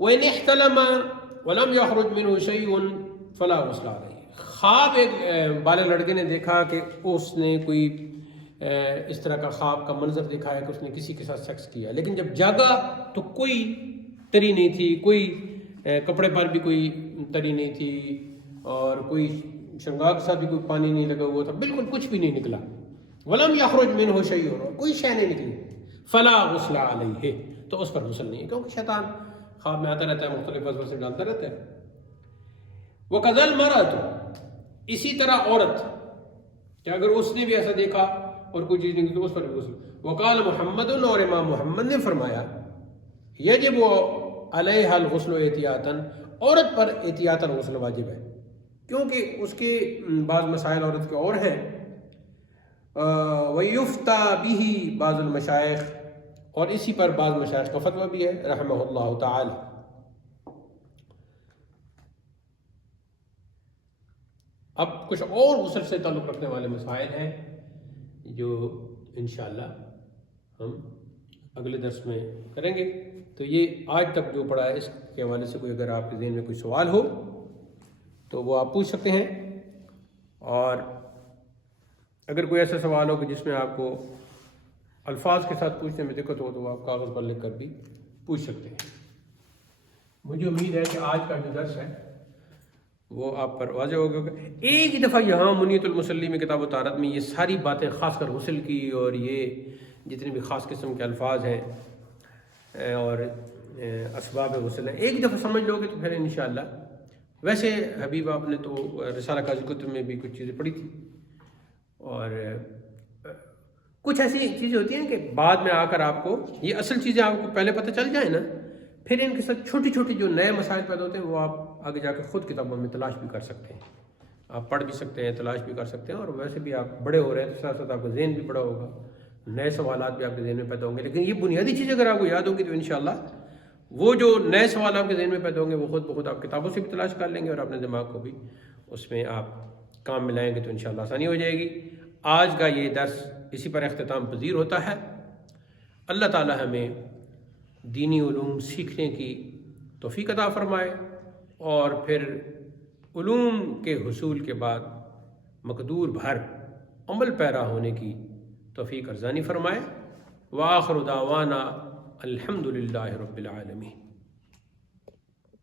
وَإِنِ احْتَلَمَ وَلَمْ يَخْرُجْ مِنْهُ شَيْءٌ فَلَا غُسْلَ عَلَيْهِ. خواب ایک بالغ لڑکے نے دیکھا کہ اس نے کوئی اس طرح کا خواب کا منظر دیکھا ہے کہ اس نے کسی کے ساتھ سیکس کیا، لیکن جب جاگا تو کوئی تری نہیں تھی، کوئی کپڑے پر بھی کوئی تری نہیں تھی، اور کوئی شرنگار کے ساتھ بھی کوئی پانی نہیں لگا ہوا تھا، بالکل کچھ بھی نہیں نکلا. وَلَمْ يَخْرُجْ مِنْهُ شَيْءٌ، کوئی شے نہیں نکلی. فَلَا غُسْلَ عَلَيْهِ، تو اس پر غسل نہیں ہے، کیونکہ شیطان خواب میں آتا رہتا ہے، مختلف وسوسے ڈالتا رہتا ہے. وَكَذَا الْمَرْأَةُ، اسی طرح عورت، کہ اگر اس نے بھی ایسا دیکھا اور کوئی چیز نہیں تو اس پر بھی غسل. وقال محمد، اور امام محمد نے فرمایا یجب علیہ الغسل احتیاطاً، عورت پر احتیاطاً غسل واجب ہے، کیونکہ اس کے بعض مسائل عورت کے اور ہیں. وَيُفْتَى بِهِ بعض المشائخ، اور اسی پر بعض مشائخ کا فتویٰ بھی ہے رحمہ اللہ تعالی. اب کچھ اور غسل سے تعلق رکھنے والے مسائل ہیں جو انشاءاللہ ہم اگلے درس میں کریں گے. تو یہ آج تک جو پڑھا ہے اس کے حوالے سے کوئی اگر آپ کے ذہن میں کوئی سوال ہو تو وہ آپ پوچھ سکتے ہیں، اور اگر کوئی ایسا سوال ہو کہ جس میں آپ کو الفاظ کے ساتھ پوچھنے میں دقت ہو تو آپ کاغذ پر لکھ کر بھی پوچھ سکتے ہیں. مجھے امید ہے کہ آج کا جو درس ہے وہ آپ پر واضح ہو گیا. ایک ہی دفعہ یہاں منیت المصلی میں کتاب و طہارت میں یہ ساری باتیں خاص کر غسل کی اور یہ جتنے بھی خاص قسم کے الفاظ ہیں اور اسباب غسل ہیں، ایک دفعہ سمجھ لو گے تو پھر انشاءاللہ. ویسے حبیب آپ نے تو رسالہ قاضی کتب میں بھی کچھ چیزیں پڑھی تھی، اور کچھ ایسی چیزیں ہوتی ہیں کہ بعد میں آ کر آپ کو یہ اصل چیزیں آپ کو پہلے پتہ چل جائیں نا، پھر ان کے ساتھ چھوٹی چھوٹی جو نئے مسائل پیدا ہوتے ہیں وہ آپ آگے جا کے خود کتابوں میں تلاش بھی کر سکتے ہیں. آپ پڑھ بھی سکتے ہیں، تلاش بھی کر سکتے ہیں، اور ویسے بھی آپ بڑے ہو رہے ہیں تو ساتھ ساتھ آپ کا ذہن بھی بڑا ہوگا، نئے سوالات بھی آپ کے ذہن میں پیدا ہوں گے. لیکن یہ بنیادی چیز اگر آپ کو یاد ہوگی تو انشاءاللہ وہ جو نئے سوال آپ کے ذہن میں پیدا ہوں گے وہ خود بخود آپ کتابوں سے بھی تلاش کر لیں گے، اور اپنے دماغ کو بھی اس میں آپ کام میں لائیں گے تو انشاءاللہ آسانی ہو جائے گی. آج کا یہ درس اسی پر اختتام پذیر ہوتا ہے. اللہ تعالی ہمیں دینی علوم سیکھنے کی توفیق عطا فرمائے، اور پھر علوم کے حصول کے بعد مقدور بھر عمل پیرا ہونے کی توفیق ارزانی فرمائے. وآخر دعوانا الحمد للہ رب العالمین.